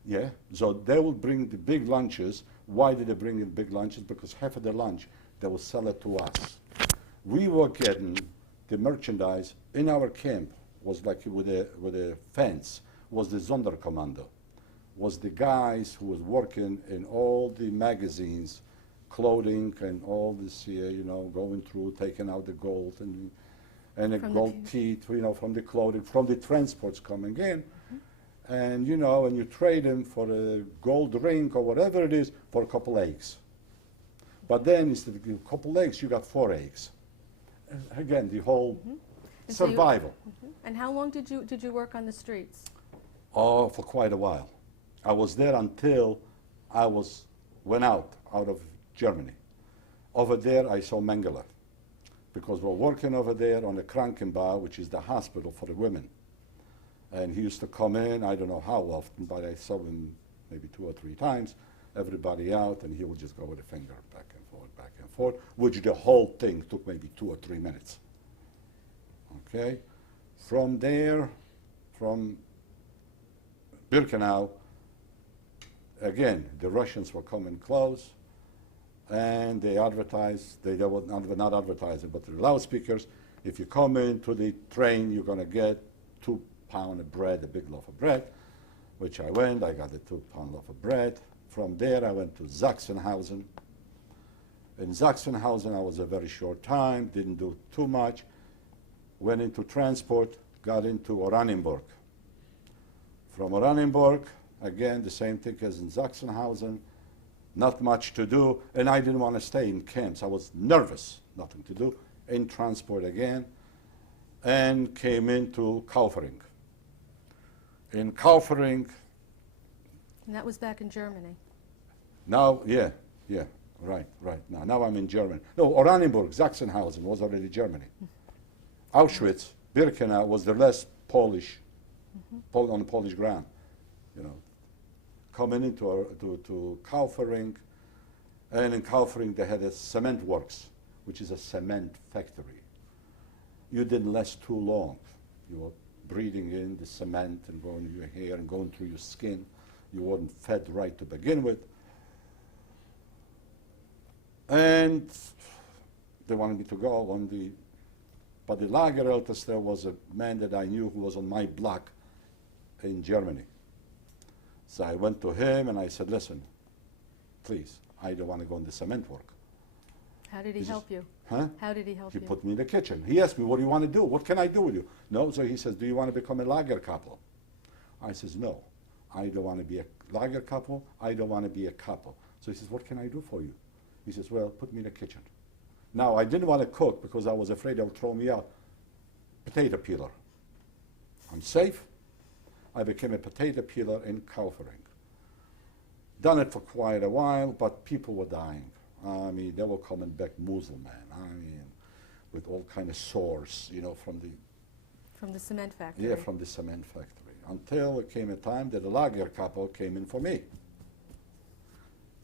Yeah, so they will bring the big lunches. Why did they bring in big lunches? Because half of the lunch, they will sell it to us. We were getting the merchandise in our camp, was like with a fence, was the Sonderkommando, was the guys who was working in all the magazines, clothing and all this, you know, going through, taking out the gold and the gold teeth, you know, from the clothing, from the transports coming in. Mm-hmm. And, you know, and you trade them for a gold ring or whatever it is for a couple eggs. But then instead of a couple eggs, you got 4 eggs. And again, the whole survival. And how long did you work on the streets? Oh, for quite a while. I was there until I went out of Germany. Over there, I saw Mengele, because we're working over there on the Krankenbau, which is the hospital for the women. And he used to come in, I don't know how often, but I saw him maybe 2 or 3 times, everybody out, and he would just go with a finger back and forth, which the whole thing took maybe 2 or 3 minutes. Okay? From there, from Birkenau, again, the Russians were coming close, and they advertised, they were not advertising, but the loudspeakers, if you come into the train, you're going to get 2 pounds of bread, a big loaf of bread, which I went, I got a 2-pound loaf of bread. From there, I went to Sachsenhausen. In Sachsenhausen, I was a very short time, didn't do too much, went into transport, got into Oranienburg. From Oranienburg, again, the same thing as in Sachsenhausen, not much to do, and I didn't want to stay in camps. I was nervous, nothing to do, in transport again, and came into Kaufering. In Kaufering. And that was back in Germany. Now, yeah, right. Now I'm in Germany. No, Oranienburg, Sachsenhausen was already Germany. Auschwitz, Birkenau was the less Polish, on the Polish ground, you know. Coming into to Kaufering, and in Kaufering they had a cement works, which is a cement factory. You didn't last too long. You were breathing in the cement and going to your hair and going through your skin. You weren't fed right to begin with. And they wanted me to go on the, but the Lagerältester was a man that I knew who was on my block in Germany. So I went to him and I said, listen, please, I don't want to go in the cement work. How did he help you? Huh? How did he help you? He put me in the kitchen. He asked me, what do you want to do? What can I do with you? No, so he says, do you want to become a Lagerkapo? I says, no, I don't want to be a Lagerkapo. I don't want to be a capo. So he says, what can I do for you? He says, well, put me in the kitchen. Now, I didn't want to cook because I was afraid they would throw me out. Potato peeler. I'm safe. I became a potato peeler in Kaufering. Done it for quite a while, but people were dying. I mean, they were coming back Muslim, I mean, with all kind of sores, you know, from the cement factory. Yeah, from the cement factory. until it came a time that the Lager couple came in for me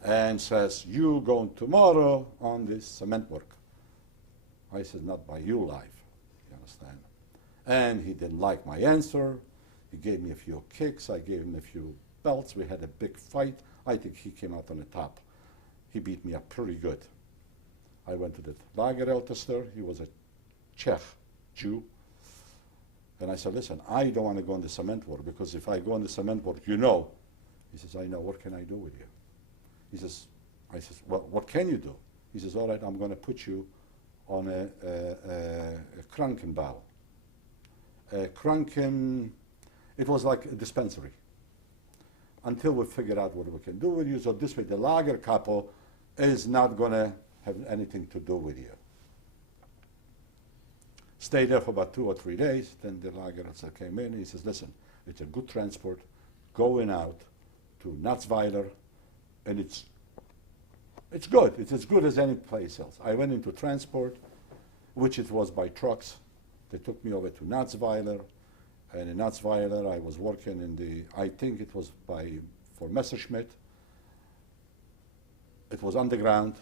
and says, you going tomorrow on this cement work. I said, not by you life, you understand? And he didn't like my answer. He gave me a few kicks. I gave him a few belts. We had a big fight. I think he came out on the top. He beat me up pretty good. I went to the Lagerältester. He was a Czech Jew. And I said, listen, I don't want to go on the cement work, because if I go on the cement work, you know. He says, I know. What can I do with you? He says, I says, well, what can you do? He says, all right, I'm going to put you on a Krankenbau. Kranken, it was like a dispensary, until we figure out what we can do with you. So this way, the Lager couple is not going to have anything to do with you. Stayed there for about 2 or 3 days. Then the Lager came in. He says, listen, it's a good transport going out to Natzweiler, and it's good. It's as good as any place else. I went into transport, which it was by trucks. They took me over to Natzweiler, and in Natzweiler I was working in the, I think it was for Messerschmitt. It was underground,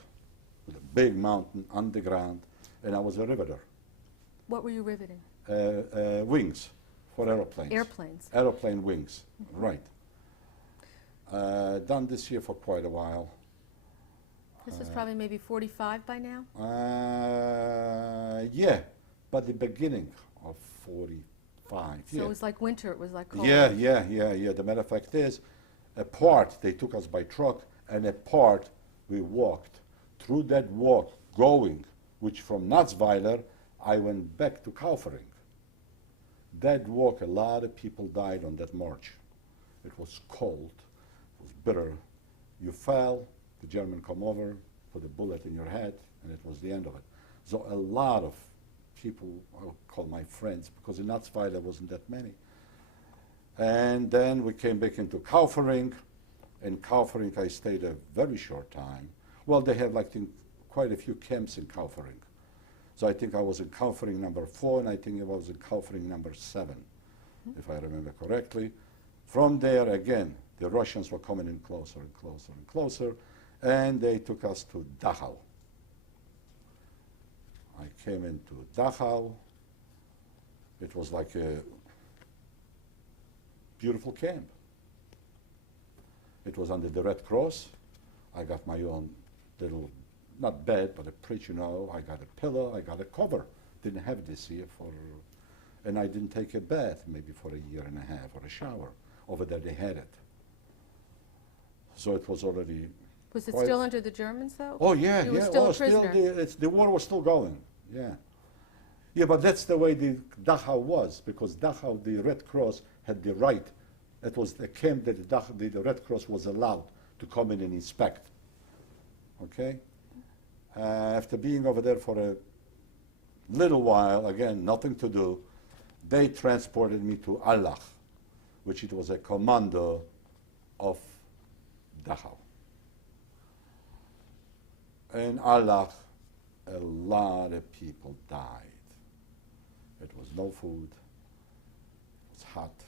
with a big mountain underground, and I was a riveter. What were you riveting? Wings for aeroplanes. Airplanes. Aeroplane wings, right. Done this here for quite a while. This was probably maybe 45 by now? Yeah, but the beginning of 45. So yeah. it was like winter, it was like cold. Yeah. The matter of fact is, a part, they took us by truck, and a part we walked. Through that walk, going, which from Natzweiler, I went back to Kaufering. That walk, a lot of people died on that march. It was cold, it was bitter. You fell, the German come over, put a bullet in your head, and it was the end of it. So a lot of people, I'll call my friends, because in Natzweiler there wasn't that many. And then we came back into Kaufering. In Kaufering I stayed a very short time. Well, they have like quite a few camps in Kaufering. So I think I was in Kaufering number 4, and I think I was in Kaufering number 7, if I remember correctly. From there, again, the Russians were coming in closer and closer and closer, and they took us to Dachau. I came into Dachau. It was like a beautiful camp. It was under the Red Cross. I got my own little, not bed, but a bridge, you know. I got a pillow, I got a cover. Didn't have this here and I didn't take a bath maybe for a year and a half, or a shower. Over there they had it. So it was already. Was it still under the Germans, though? Oh yeah, You were yeah. still oh, a prisoner. the war was still going. Yeah. Yeah, but that's the way the Dachau was, because Dachau, the Red Cross had the right. It was a camp that the Red Cross was allowed to come in and inspect. Okay? After being over there for a little while, again, nothing to do, they transported me to Allach, which it was a commando of Dachau. In Allach, a lot of people died. It was no food, it was hot,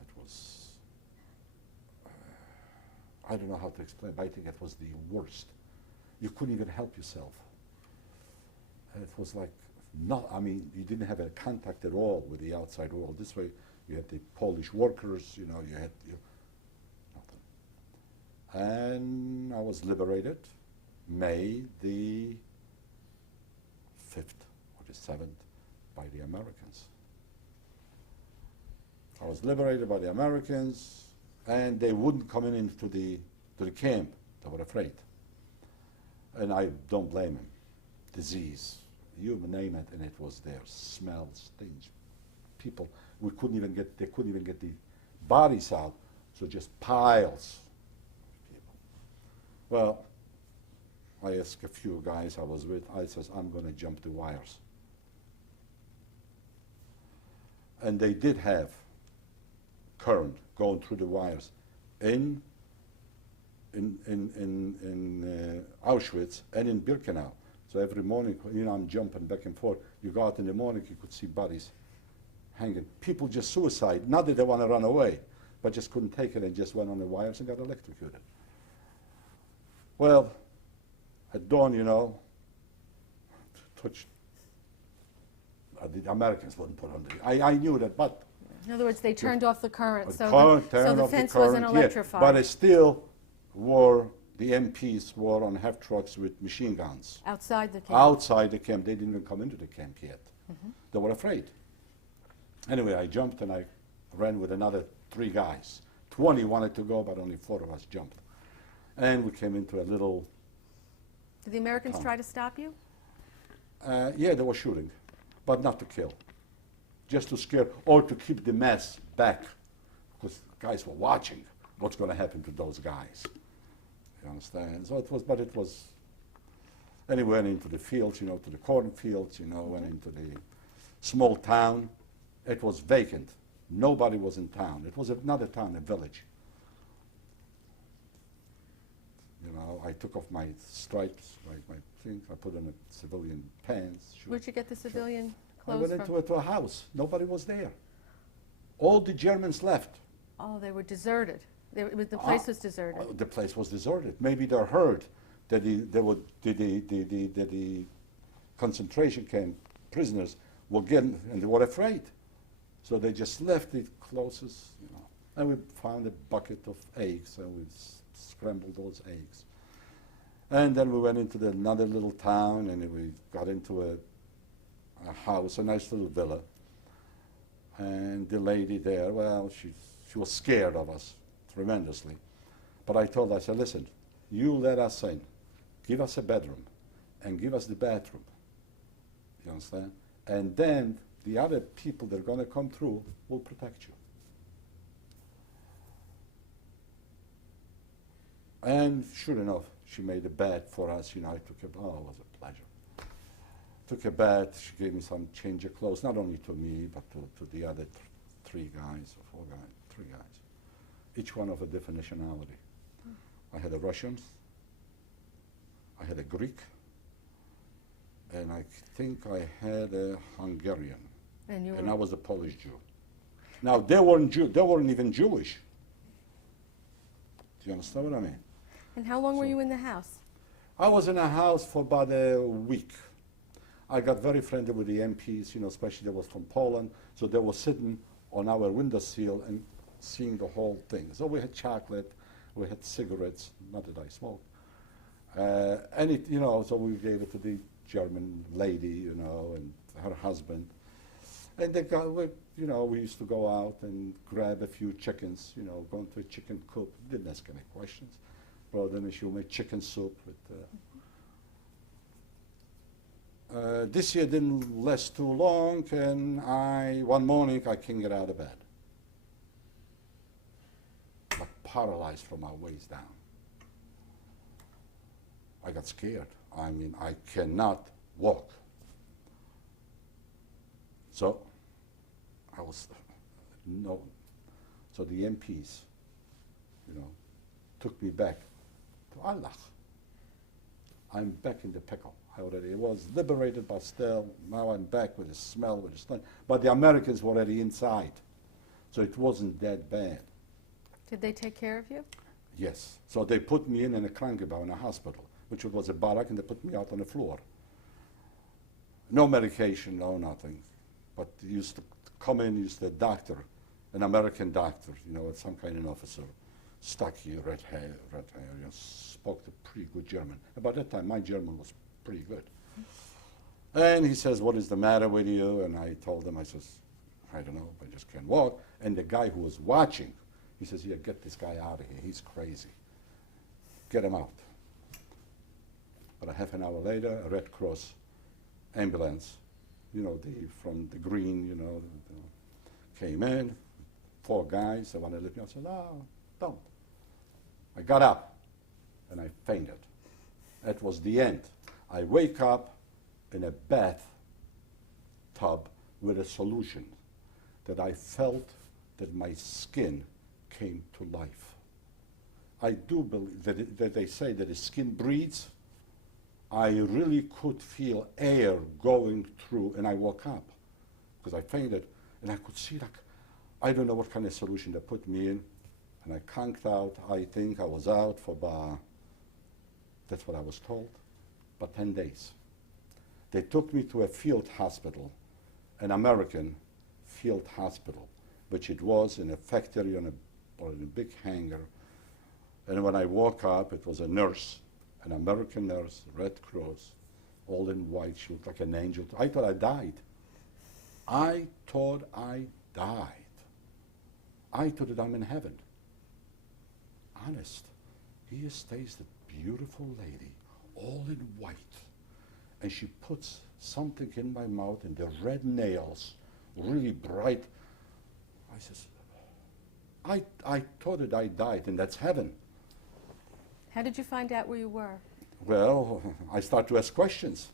it was, I don't know how to explain, but I think it was the worst. You couldn't even help yourself. And it was like, you didn't have a contact at all with the outside world. This way, you had the Polish workers, you had nothing. And I was liberated May the 5th or the 7th by the Americans. I was liberated by the Americans, and they wouldn't come into the camp. They were afraid. And I don't blame them. Disease, you name it, and it was there. Smells, things, people. They couldn't even get the bodies out, so just piles of people. Well, I asked a few guys I was with, I says, I'm going to jump the wires. And they did have current going through the wires in Auschwitz and in Birkenau. So every morning, I'm jumping back and forth. You go out in the morning, you could see bodies hanging. People just suicide, not that they want to run away, but just couldn't take it and just went on the wires and got electrocuted. Well, at dawn, you know, touched. The Americans wouldn't put on the. I knew that, but In other words, they turned off the current, so turned the off fence current, wasn't yeah. electrified. But it still were, the MPs were on half trucks with machine guns. Outside the camp. Outside the camp. They didn't even come into the camp yet. They were afraid. Anyway, I jumped and I ran with another 3 guys. 20 wanted to go, but only 4 of us jumped. And we came into a little... Did the Americans try to stop you? Yeah, they were shooting, but not to kill. Just to scare, or to keep the mass back. Because guys were watching what's going to happen to those guys. You understand? So it was, but it was... Anyway, went into the fields, you know, to the cornfields, you know, went into the small town. It was vacant. Nobody was in town. It was another town, a village. You know, I took off my stripes, my things. I put on a civilian pants. Shoes. Where'd you get the civilian I clothes went from? into a house. Nobody was there. All the Germans left. Oh, they were deserted. The place was deserted. Well, the place was deserted. Maybe they heard that the concentration camp prisoners were getting, and they were afraid. So they just left it closest, you know. And we found a bucket of eggs, and we scrambled those eggs. And then we went into another little town, and we got into a house, a nice little villa. And the lady there, well, she was scared of us tremendously. But I told her, I said, listen, you let us in. Give us a bedroom and give us the bathroom. You understand? And then the other people that are going to come through will protect you. And sure enough, she made a bed for us. You know, I took a, oh, it was a pleasure. Took a bed. She gave me some change of clothes, not only to me, but to the other 3 guys, or 4 guys, 3 guys. Each one of a different nationality. I had a Russian, I had a Greek, and I think I had a Hungarian. And I was a Polish Jew. Now, they weren't even Jewish. Do you understand what I mean? And how long were you in the house? I was in a house for about a week. I got very friendly with the MPs, you know, especially they was from Poland, so they were sitting on our windowsill and seeing the whole thing. So we had chocolate, we had cigarettes, not that I smoked. And it, you know, so we gave it to the German lady, you know, and her husband. And they got, you know, we used to go out and grab a few chickens, you know, go into a chicken coop. Didn't ask any questions. Brought in, she would make chicken soup with. This year didn't last too long, and one morning I couldn't get out of bed. Like paralyzed from my waist down. I got scared. I mean, I cannot walk. So I was, no. So the MPs, you know, took me back to Allah. I'm back in the pickle. I already was liberated, but still, now I'm back with the smell, with the stench. But the Americans were already inside, so it wasn't that bad. Did they take care of you? Yes. So they put me in a Krankenbau, in a hospital, which was a barrack, and they put me out on the floor. No medication, no nothing. But used to come in, used a doctor, an American doctor, you know, some kind of officer, stocky, red hair, you know, spoke the pretty good German. And by that time, my German was pretty good. And he says, what is the matter with you? And I told him, I says, I don't know, I just can't walk. And the guy who was watching, he says, yeah, get this guy out of here, he's crazy. Get him out. But a half an hour later, a Red Cross ambulance, you know, from the green, you know, came in, 4 guys, they wanted to lift me up. I said, no, don't. I got up, and I fainted. That was the end. I wake up in a bath tub with a solution that I felt that my skin came to life. I do believe that they say that the skin breathes. I really could feel air going through, and I woke up because I fainted. And I could see, like, I don't know what kind of solution they put me in. And I conked out. I think I was out for about, that's what I was told, about 10 days. They took me to a field hospital, an American field hospital, which it was in a factory on or in a big hangar. And when I woke up, it was a nurse, an American nurse, Red Cross, all in white. She looked like an angel. I thought I died. I thought I died. I thought that I'm in heaven. Honest. Here stays the beautiful lady, all in white. And she puts something in my mouth, and the red nails, really bright. I says, I thought that I died, and that's heaven. How did you find out where you were? Well, I start to ask questions.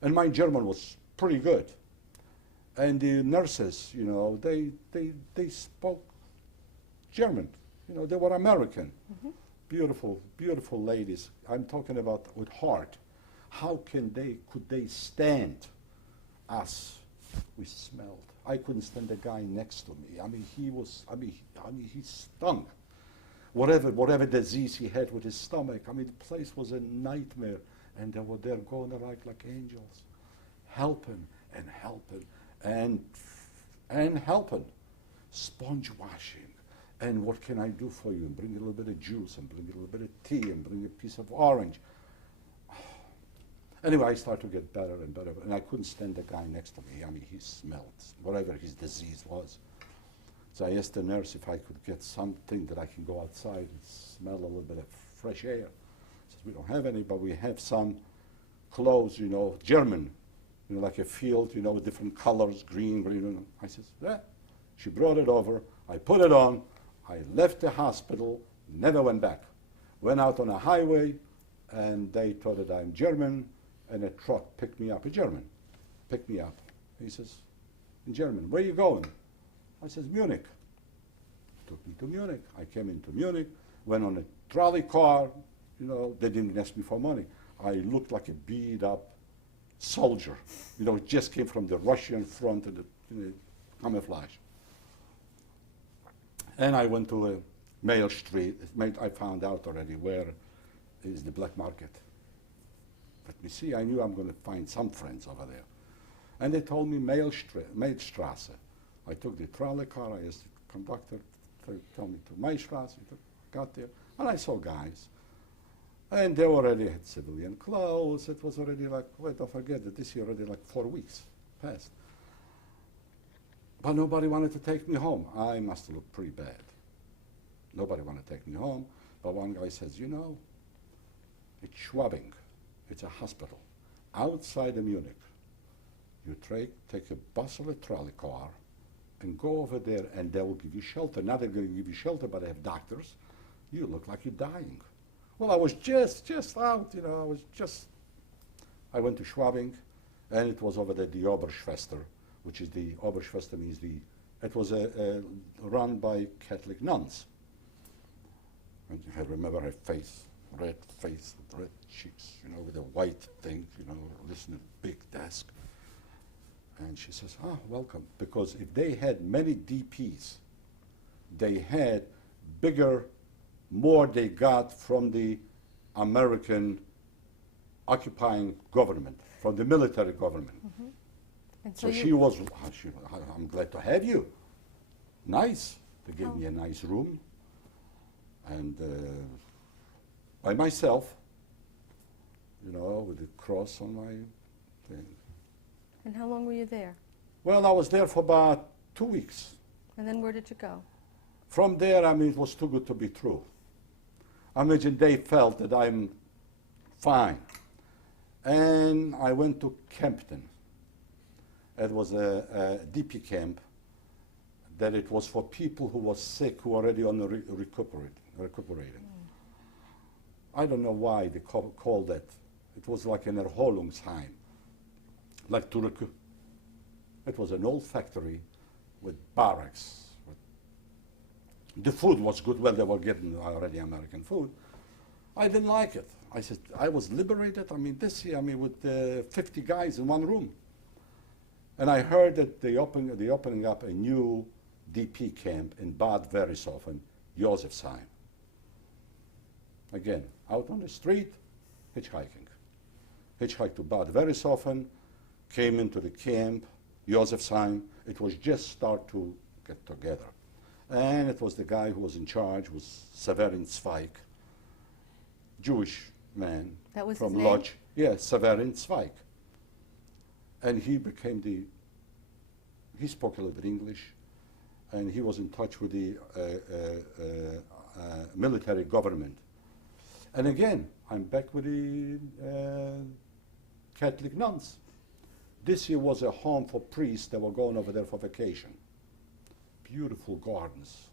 And my German was pretty good. And the nurses, you know, they spoke German. You know, they were American. Mm-hmm. Beautiful, beautiful ladies. I'm talking about with heart. How could they stand us? We smelled. I couldn't stand the guy next to me. I mean, he stunk. Whatever disease he had with his stomach. I mean, the place was a nightmare. And they were there going like angels, helping and helping and helping. Sponge washing. And what can I do for you? And bring a little bit of juice, and bring a little bit of tea, and bring a piece of orange. Anyway, I started to get better and better, and I couldn't stand the guy next to me. I mean, he smelled, whatever his disease was. So I asked the nurse if I could get something that I can go outside and smell a little bit of fresh air. She says, we don't have any, but we have some clothes, you know, German, you know, like a field, you know, with different colors, green, green. I says, yeah. She brought it over. I put it on. I left the hospital, never went back. Went out on a highway, and they thought that I'm German, and a truck picked me up, a German, picked me up. He says, in German, where are you going? I says, Munich. Took me to Munich. I came into Munich, went on a trolley car, you know, they didn't ask me for money. I looked like a beat-up soldier, you know, just came from the Russian front and the camouflage. And I went to Mail Street. I found out already where is the black market. Let me see, I knew I'm going to find some friends over there. And they told me Mailstrasse. I took the trolley car, I asked the conductor to tell me to Mailstrasse. Got there, and I saw guys. And they already had civilian clothes. It was already like, wait, don't forget that this year already like 4 weeks passed. But nobody wanted to take me home. I must have looked pretty bad. Nobody wanted to take me home. But one guy says, you know, it's Schwabing. It's a hospital outside of Munich. You take a bus or a trolley car and go over there, and they will give you shelter. Now they're going to give you shelter, but they have doctors. You look like you're dying. Well, I was just out, you know, I went to Schwabing, and it was over there, the Oberschwester, which is the Oberschwester means it was run by Catholic nuns. And I remember her face, red cheeks, you know, with a white thing, you know, listening, big desk. And she says, welcome. Because if they had many DPs, they had bigger, more they got from the American occupying government, from the military government. Mm-hmm. And so she was, I'm glad to have you. Nice. They gave me a nice room. And by myself, you know, with a cross on my thing. And how long were you there? Well, I was there for about 2 weeks. And then where did you go? From there, I mean, it was too good to be true. I imagine they felt that I'm fine. And I went to Kempten. It was a DP camp that it was for people who were sick, who were already on the recuperating. I don't know why they called that. It was like an Erholungsheim, like Turku. It was an old factory with barracks. The food was good. Well, they were getting already American food. I didn't like it. I said, I was liberated. I mean, this year, I mean, with 50 guys in one room. And I heard that they opening up a new DP camp in Bad Verishofen, Josefsheim. Again, out on the street, hitchhiking. Hitchhiked to Bad Verishofen, came into the camp, Josefsheim. It was just start to get together. And it was the guy who was in charge, was Severin Zweig, Jewish man That was from his name? Lodz. Yeah, Severin Zweig. And he became he spoke a little bit English, and he was in touch with the military government. And again, I'm back with the Catholic nuns. This year was a home for priests that were going over there for vacation. Beautiful gardens.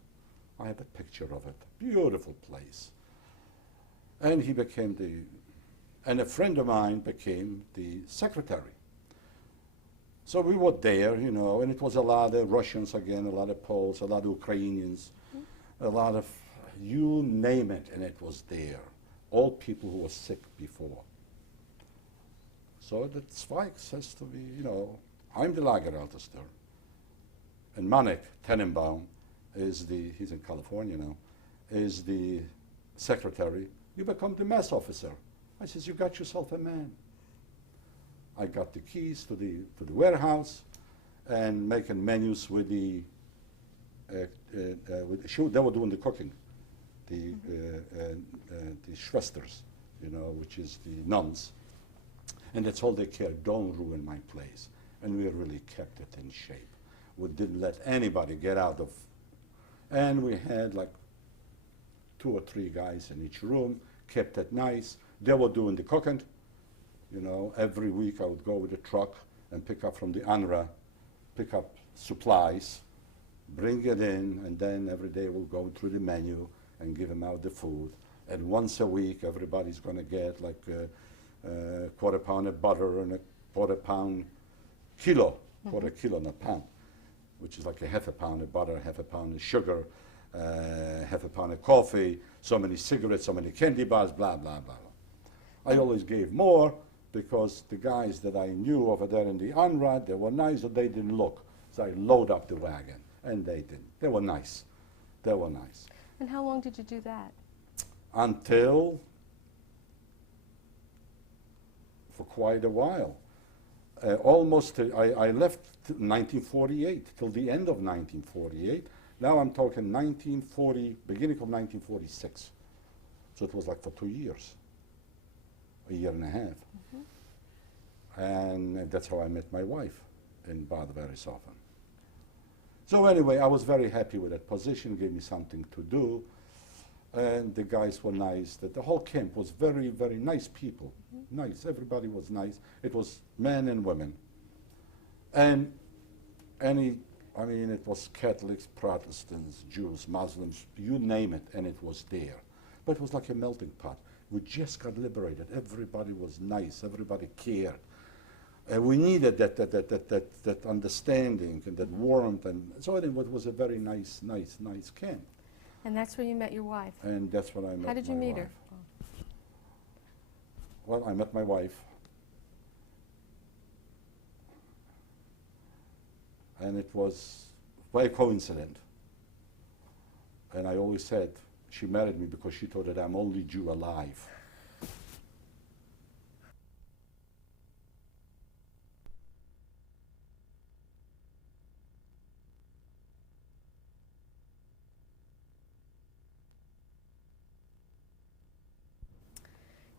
I have a picture of it. Beautiful place. And he became and a friend of mine became the secretary. So we were there, you know, and it was a lot of Russians again, a lot of Poles, a lot of Ukrainians, a lot of, you name it, and it was there. All people who were sick before. So that Zweig says to me, you know, I'm the Lagerältester. And Manek Tenenbaum he's in California now, is the secretary. You become the mess officer. I says, you got yourself a man. I got the keys to the warehouse and making menus with the they were doing the cooking, the Schwesters, you know, which is the nuns, and that's all they cared. Don't ruin my place, and we really kept it in shape. We didn't let anybody get out of, and we had like 2 or 3 guys in each room, kept it nice. They were doing the cooking. You know, every week I would go with a truck and pick up from the UNRWA, pick up supplies, bring it in, and then every day we'll go through the menu and give them out the food. And once a week, everybody's going to get like a quarter pound of butter and a quarter kilo, not pound, which is like a half a pound of butter, half a pound of sugar, half a pound of coffee, so many cigarettes, so many candy bars, blah, blah, blah, blah. I always gave more, because the guys that I knew over there in the UNRWA, they were nice, but they didn't look. So I load up the wagon, and they didn't. They were nice. They were nice. And how long did you do that? Until, for quite a while. Almost, I left 1948, till the end of 1948. Now I'm talking 1940, beginning of 1946. So it was like for 2 years. A year and a half. And that's how I met my wife in Bad Verishofen. So anyway, I was very happy with that position, gave me something to do, and the guys were nice. The whole camp was very, very nice people. Nice, everybody was nice. It was men and women. And I mean, it was Catholics, Protestants, Jews, Muslims, you name it, and it was there. But it was like a melting pot. We just got liberated. Everybody was nice. Everybody cared. And we needed that understanding and that warmth. And so it was a very nice camp. And that's where you met your wife. And that's when I met my wife. How did you meet her? Well, I met my wife. And it was by coincidence. And I always said, she married me because she thought that I'm only Jew alive.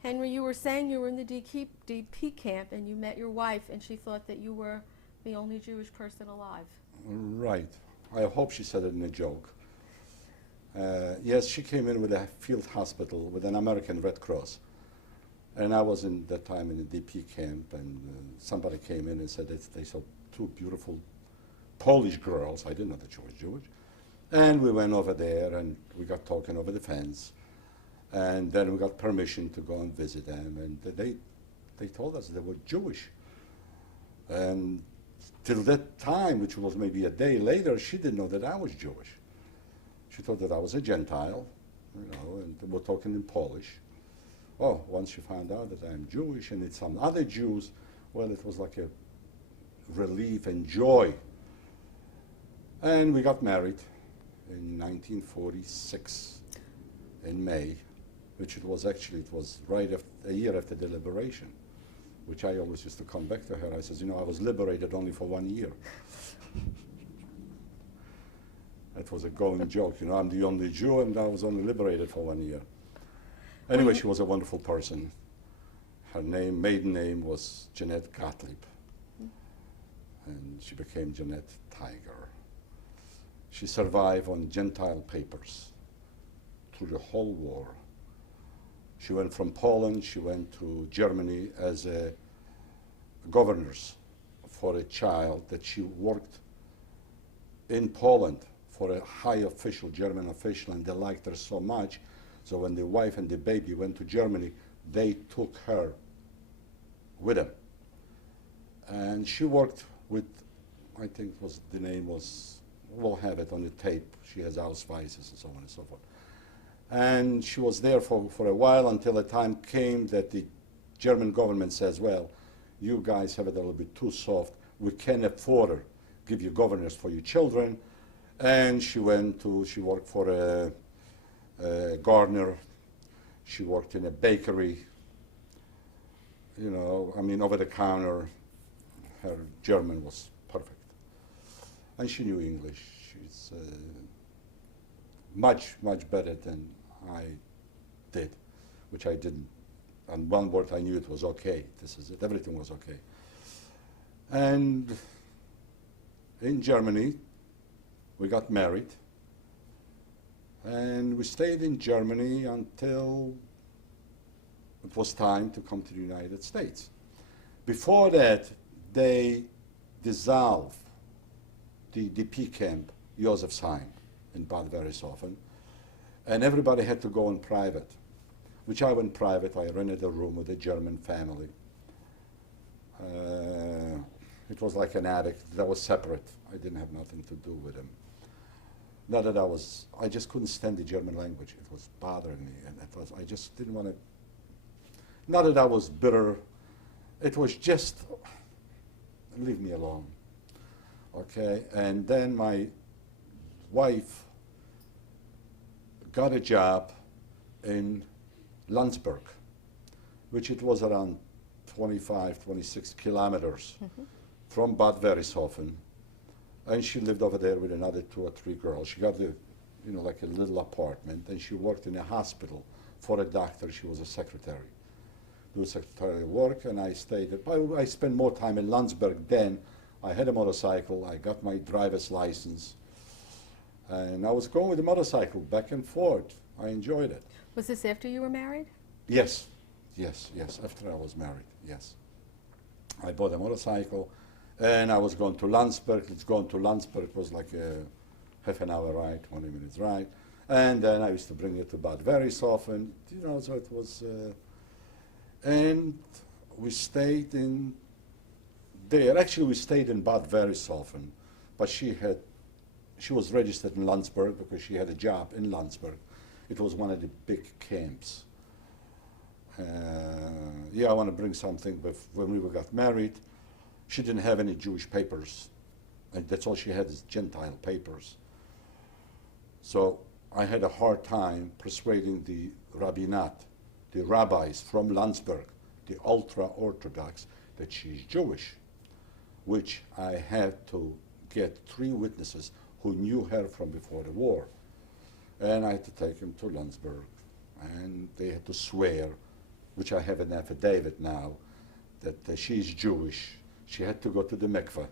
Henry, you were saying you were in the DP camp and you met your wife and she thought that you were the only Jewish person alive. Right. I hope she said it in a joke. Yes, she came in with a field hospital with an American Red Cross. And I was in that time in the DP camp, and somebody came in and said that they saw 2 beautiful Polish girls. I didn't know that she was Jewish. And we went over there and we got talking over the fence. And then we got permission to go and visit them. And they told us they were Jewish. And till that time, which was maybe a day later, she didn't know that I was Jewish. She thought that I was a Gentile, you know, and we're talking in Polish. Oh, once she found out that I'm Jewish and it's some other Jews, well, it was like a relief and joy. And we got married in 1946 in May, which it was right after, a year after the liberation, which I always used to come back to her. I says, you know, I was liberated only for 1 year. That was a going joke, you know, I'm the only Jew and I was only liberated for 1 year. Anyway, she was a wonderful person. Her maiden name was Jeanette Gottlieb, and she became Jeanette Tiger. She survived on Gentile papers through the whole war. She went from Poland, she went to Germany as a governess for a child that she worked in Poland for a high official, German official, and they liked her so much. So when the wife and the baby went to Germany, they took her with them. And she worked with, I think the name was, we'll have it on the tape. She has Ausweises and so on and so forth. And she was there for a while until a time came that the German government says, well, you guys have it a little bit too soft. We can't afford to give you governors for your children. And she worked for a gardener. She worked in a bakery, you know, I mean, over the counter. Her German was perfect. And she knew English. She's much, much better than I did, which I didn't. On one word, I knew it was okay. This is it. Everything was okay. And in Germany, we got married. And we stayed in Germany until it was time to come to the United States. Before that, they dissolved the DP camp, Josefsheim, in Bad Werrishofen, and everybody had to go in private, which I went private. I rented a room with a German family. It was like an attic that was separate. I didn't have nothing to do with him. Not that I just couldn't stand the German language. It was bothering me, and I just didn't want to, not that I was bitter. It was just, leave me alone, okay? And then my wife got a job in Landsberg, which it was around 25, 26 kilometers from Bad Werrishofen. And she lived over there with another 2 or 3 girls. She got like a little apartment, and she worked in a hospital for a doctor. She was a secretary, do secretarial work, and I stayed there. I spent more time in Landsberg then. I had a motorcycle. I got my driver's license, and I was going with the motorcycle back and forth. I enjoyed it. Was this after you were married? Yes, after I was married, yes. I bought a motorcycle, and I was going to Landsberg. Going to Landsberg was like a half an hour ride, 20 minutes ride. And then I used to bring it to Bad Werrishofen, so it was, and we stayed in there. Actually, we stayed in Bad Werrishofen, but she was registered in Landsberg because she had a job in Landsberg. It was one of the big camps. I want to bring something, but when we got married, she didn't have any Jewish papers, and that's all she had is Gentile papers. So I had a hard time persuading the rabbinat, the rabbis from Landsberg, the ultra-Orthodox, that she's Jewish, which I had to get 3 witnesses who knew her from before the war. And I had to take them to Landsberg, and they had to swear, which I have an affidavit now, that she's Jewish. She had to go to the mikveh.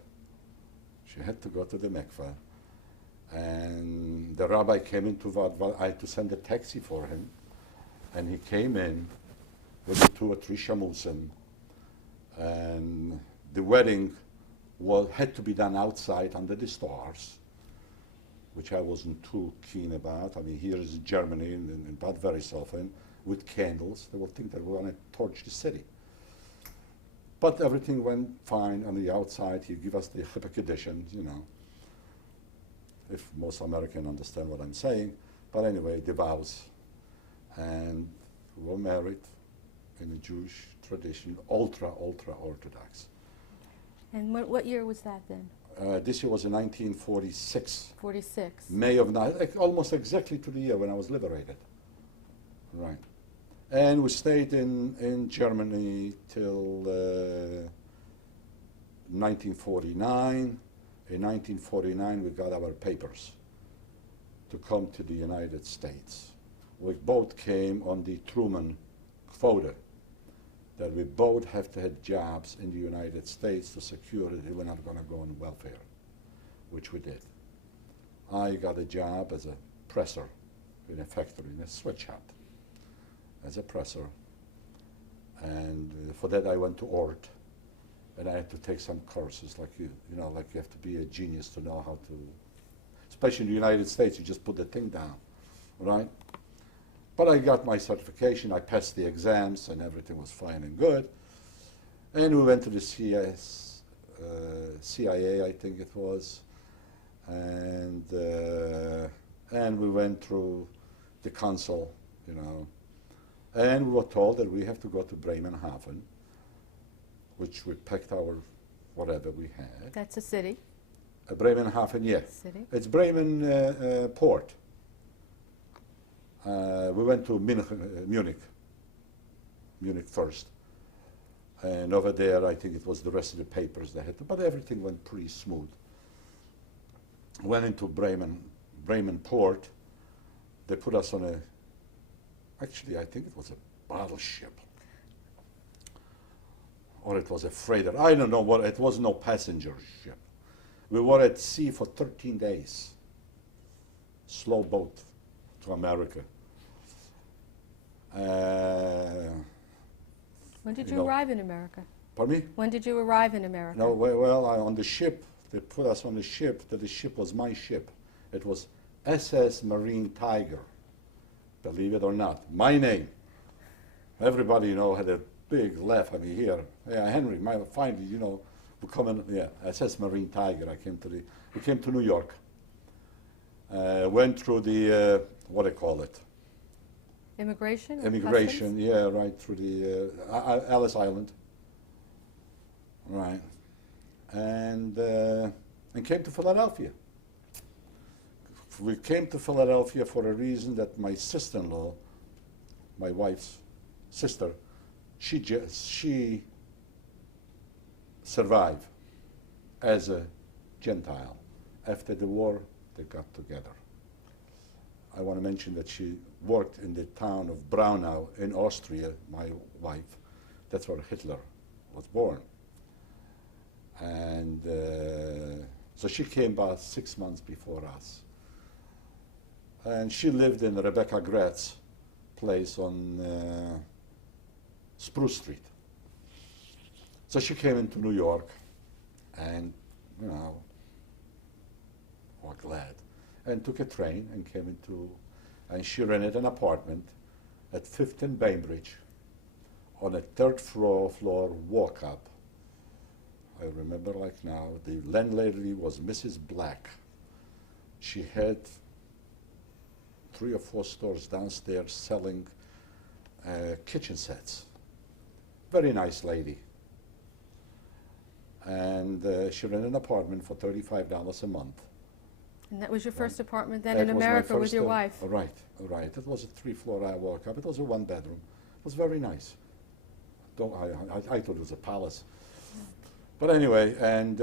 And the rabbi came into Vad. I had to send a taxi for him, and he came in with 2 or 3 shamusim, and the wedding had to be done outside under the stars, which I wasn't too keen about. I mean, here is Germany in Bad Werrishofen with candles. They will think that we're going to torch the city. But everything went fine on the outside. He gave us the Chippah Kedushin, if most Americans understand what I'm saying. But anyway, the vows. And we were married in a Jewish tradition, ultra-Orthodox. And what year was that then? This year was in 1946, 46. May of almost exactly to the year when I was liberated. Right. And we stayed in Germany till 1949. In 1949, we got our papers to come to the United States. We both came on the Truman quota, that we both have to have jobs in the United States to secure that we're not going to go on welfare, which we did. I got a job as a presser in a factory, in a sweatshop, as a presser. And for that I went to Ort, and I had to take some courses, like you know, like you have to be a genius to know how to, especially in the United States, you just put the thing down, right? But I got my certification, I passed the exams, and everything was fine and good. And we went to the CIA, I think it was, and we went through the consul, you know, and we were told that we have to go to Bremerhaven, which we packed our whatever we had. That's a city. Bremerhaven, yeah. City. It's Bremen port. We went to Munich first. And over there, I think it was the rest of the papers they had to, but everything went pretty smooth. Went into Bremen port. They put us on actually, I think it was a battleship. Or it was a freighter. I don't know what, it was no passenger ship. We were at sea for 13 days. Slow boat to America. When did you you know, arrive in America? Pardon me? When did you arrive in America? No, well, on the ship, they put us on the ship, that the ship was my ship. It was SS Marine Tiger, believe it or not. My name. Everybody, you know, had a big laugh at me here. Yeah, Henry, finally, you know, we come in, yeah, SS Marine Tiger. We came to New York. Went through the, what do they call it? Immigration? Or Immigration, customs? yeah, right through the Ellis Island. Right. And came to Philadelphia. We came to Philadelphia for a reason that my sister-in-law, my wife's sister, she survived as a Gentile. After the war, they got together. I want to mention that she worked in the town of Braunau in Austria, my wife. That's where Hitler was born. And so she came about 6 months before us. And she lived in Rebecca Gratz's place on Spruce Street. So she came into New York, and, you know, we're glad. And took a train and came into, and she rented an apartment at 5th and Bainbridge on a third floor walk up. I remember like now, the landlady was Mrs. Black. She had 3 or 4 stores downstairs selling kitchen sets. Very nice lady. And she rented an apartment for $35 a month. And that was your first apartment then That in was my America with first, your wife? Right, right. It was a 3-floor walk up. It was a 1-bedroom. It was very nice. I thought it was a palace. Yeah. But anyway, and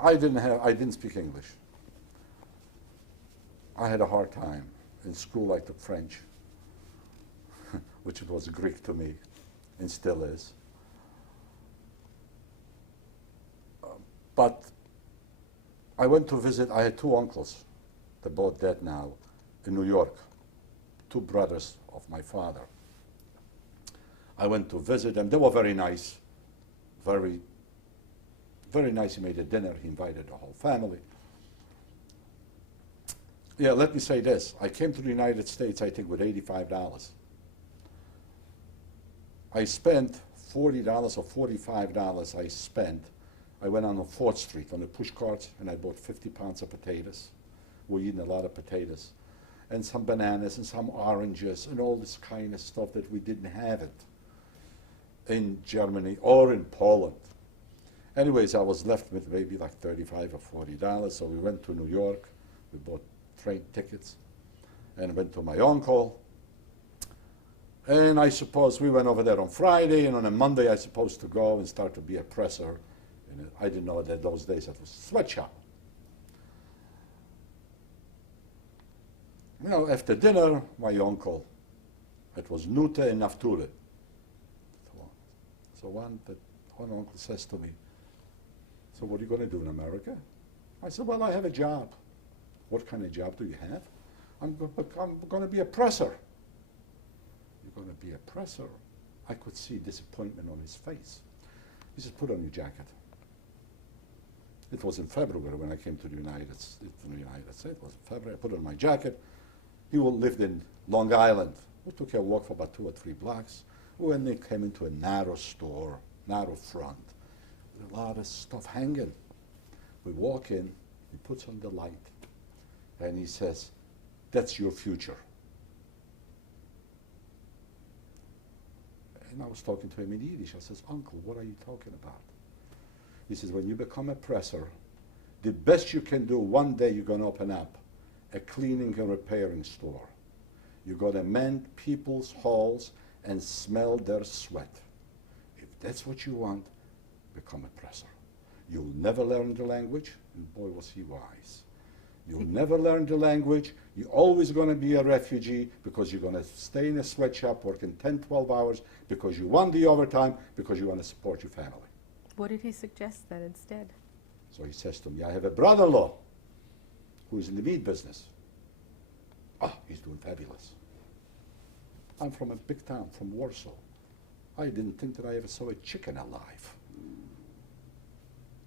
I didn't speak English. I had a hard time. In school I took French, which was Greek to me, and still is. But I went to visit, I had 2 uncles, they're both dead now, in New York, 2 brothers of my father. I went to visit them, they were very nice, very, very nice. He made a dinner, he invited the whole family. Yeah, let me say this, I came to the United States, I think, with $85. I spent $40 or $45 I spent. I went on 4th Street on the push carts and I bought 50 pounds of potatoes. We're eating a lot of potatoes. And some bananas and some oranges and all this kind of stuff that we didn't have it. in Germany or in Poland. Anyways, I was left with maybe like $35 or $40, so we went to New York. We bought train tickets and went to my uncle. And I suppose we went over there on Friday, and on a Monday I supposed to go and start to be a presser. And I didn't know that those days it was a sweatshop. You know, after dinner, my uncle, it was Nute and Nafture. So one uncle says to me, "So what are you going to do in America?" I said, "Well, I have a job." "What kind of job do you have?" I'm going to be a presser." "You're going to be a presser?" I could see disappointment on his face. He says, "Put on your jacket." It was in February when I came to the United States. It was in February. I put on my jacket. He lived in Long Island. We took a walk for about 2 or 3 blocks. When they came into a narrow store, narrow front, with a lot of stuff hanging. We walk in, he puts on the light, and he says, "That's your future." And I was talking to him in Yiddish. I says, "Uncle, what are you talking about?" He says, "When you become a presser, the best you can do, one day you're going to open up a cleaning and repairing store. You're going to mend people's halls and smell their sweat. If that's what you want, become a presser. You'll never learn the language, and boy, was he wise. You'll never learn the language. You're always going to be a refugee because you're going to stay in a sweatshop working 10, 12 hours because you want the overtime, because you want to support your family." What did he suggest then instead? So he says to me, "I have a brother-in-law who is in the meat business." "Ah, he's doing fabulous." I'm from a big town, from Warsaw. I didn't think that I ever saw a chicken alive.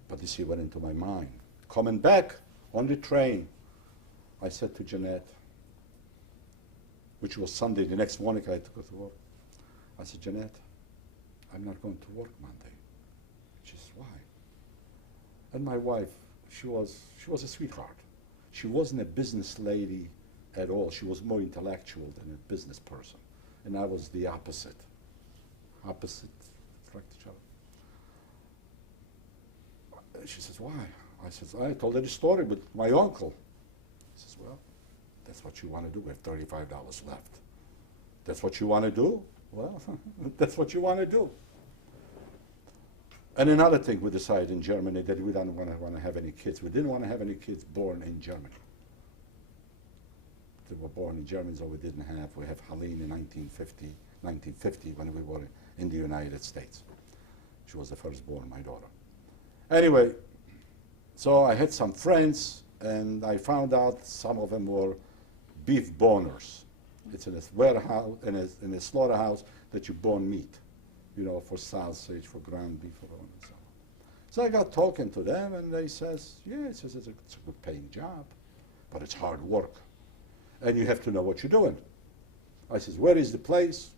But this here went into my mind. Coming back on the train, I said to Jeanette, which was Sunday, the next morning I had to go to work. I said, "Jeanette, I'm not going to work Monday." She says, "Why?" And my wife, she was a sweetheart. She wasn't a business lady at all. She was more intellectual than a business person. And I was the opposite. Opposite attract each other. She says, "Why?" I says, "I told her the story with my uncle." She says, "Well, that's what you want to do. We have $35 left. That's what you want to do? Well, that's what you want to do." And another thing we decided in Germany that we don't want to have any kids. We didn't want to have any kids born in Germany. They were born in Germany, so we didn't have. We have Helene in 1950 when we were in the United States. She was the firstborn, my daughter. Anyway, so I had some friends, and I found out some of them were beef boners. It's in a warehouse, in a slaughterhouse that you bone meat, you know, for sausage, for ground beef, and so on. So I got talking to them, and they says, "Yeah, it's a good paying job, but it's hard work. And you have to know what you're doing." I says, "Where is the place?"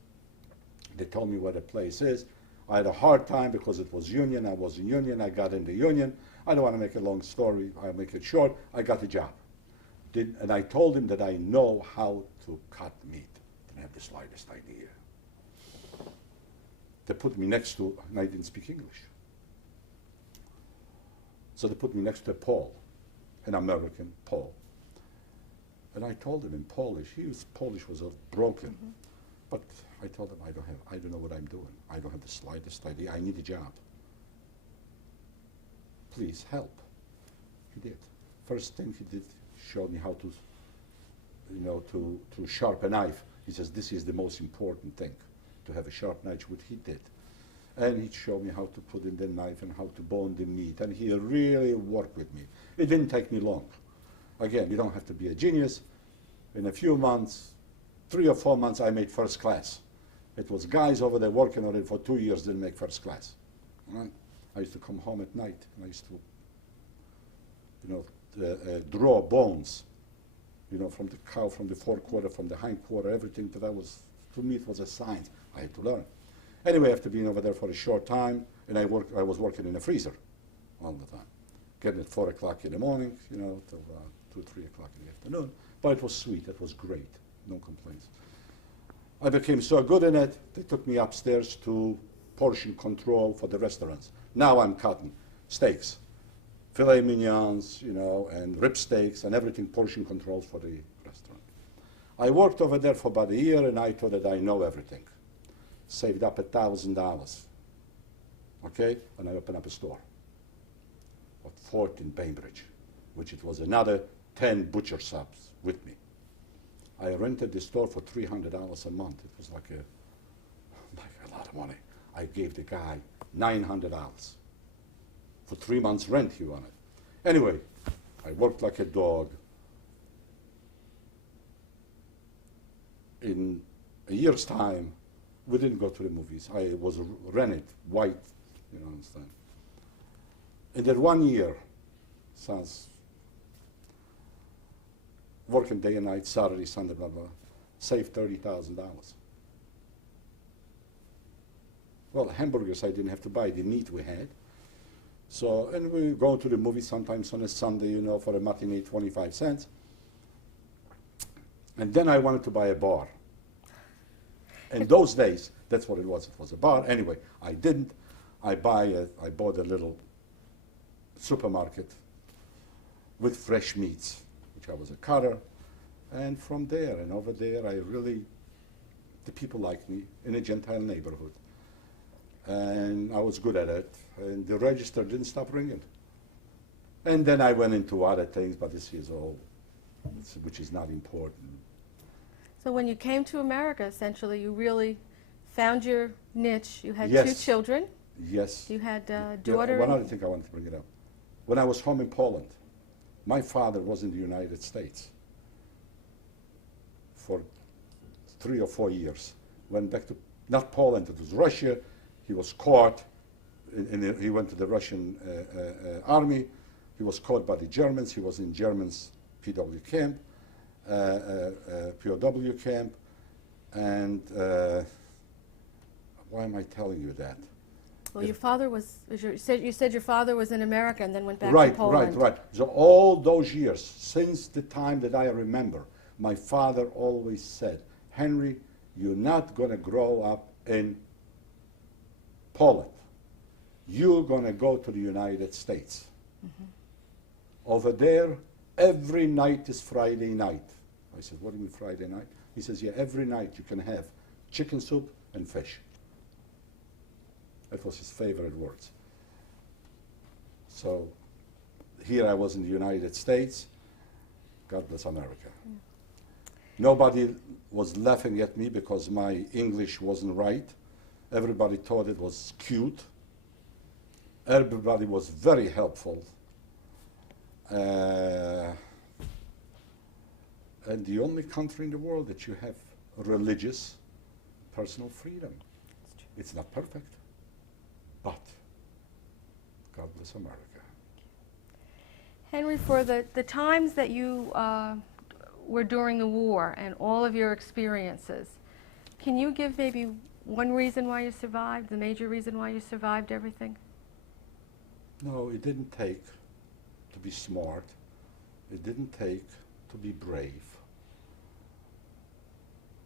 They told me where the place is. I had a hard time because it was union. I was in union. I got in the union. I don't want to make a long story. I'll make it short. I got the job. And I told him that I know how to cut meat. Didn't have the slightest idea. They put me next to, and I didn't speak English. So they put me next to Paul, an American, Paul. And I told him in Polish, his Polish was broken, but I told him I don't know what I'm doing. I don't have the slightest idea. I need a job. Please help. He did. First thing he did, showed me how to, you know, to sharpen a knife. He says, "This is the most important thing, to have a sharp knife," which he did. And he showed me how to put in the knife and how to bone the meat. And he really worked with me. It didn't take me long. Again, you don't have to be a genius. In a few months, 3 or 4 months, I made first class. It was guys over there working on it for 2 years didn't make first class. Right? I used to come home at night, and I used to, you know, draw bones, you know, from the cow, from the forequarter, from the hindquarter, everything. That was, to me, it was a science. I had to learn. Anyway, after being over there for a short time, and I was working in a freezer all the time, getting at 4 o'clock in the morning, you know, till 2, 3 o'clock in the afternoon. But it was sweet. It was great. No complaints. I became so good in it, they took me upstairs to portion control for the restaurants. Now I'm cutting steaks, filet mignons, you know, and rib steaks and everything, portion controls for the restaurant. I worked over there for about a year, and I thought that I know everything. Saved up $1,000, okay? And I opened up a store at 4th in Bainbridge, which it was another 10 butcher shops with me. I rented the store for $300 a month. It was like a lot of money. I gave the guy $900 for 3 months rent he wanted. Anyway, I worked like a dog. In a year's time, we didn't go to the movies. I was rented, white, you know, understand. In that 1 year, sounds working day and night, Saturday, Sunday, blah, blah, saved $30,000. Well, hamburgers I didn't have to buy, the meat we had. So, and we go to the movie sometimes on a Sunday, you know, for a matinee, 25 cents. And then I wanted to buy a bar. In those days, that's what it was a bar. Anyway, I didn't. I bought a little supermarket with fresh meats, which I was a cutter. And from there and over there, the people liked me in a Gentile neighborhood. And I was good at it. And the register didn't stop ringing. And then I went into other things, but this is all, which is not important. So when you came to America, essentially, you really found your niche. You had Yes. 2 children. Yes. You had a Yeah, daughter. one other thing I wanted to bring it up. When I was home in Poland, my father was in the United States for 3 or 4 years. Went back to, not Poland, it was Russia. He was caught, he went to the Russian army. He was caught by the Germans. He was in Germans' PW camp, POW camp. And why am I telling you that? Well, your father you said your father was in America and then went back Right, to Poland. right. So all those years, since the time that I remember, my father always said, Henry, you're not going to grow up in Poland. You're going to go to the United States. Mm-hmm. Over there, every night is Friday night. I said, what do you mean Friday night? He says, yeah, every night you can have chicken soup and fish. That was his favorite words. So here I was in the United States. God bless America. Yeah. Nobody was laughing at me because my English wasn't right. Everybody thought it was cute. Everybody was very helpful. And the only country in the world that you have religious personal freedom. It's not perfect, but God bless America. Henry, for the times that you were during the war and all of your experiences, can you give maybe one reason why you survived, the major reason why you survived everything? No, it didn't take to be smart. It didn't take to be brave.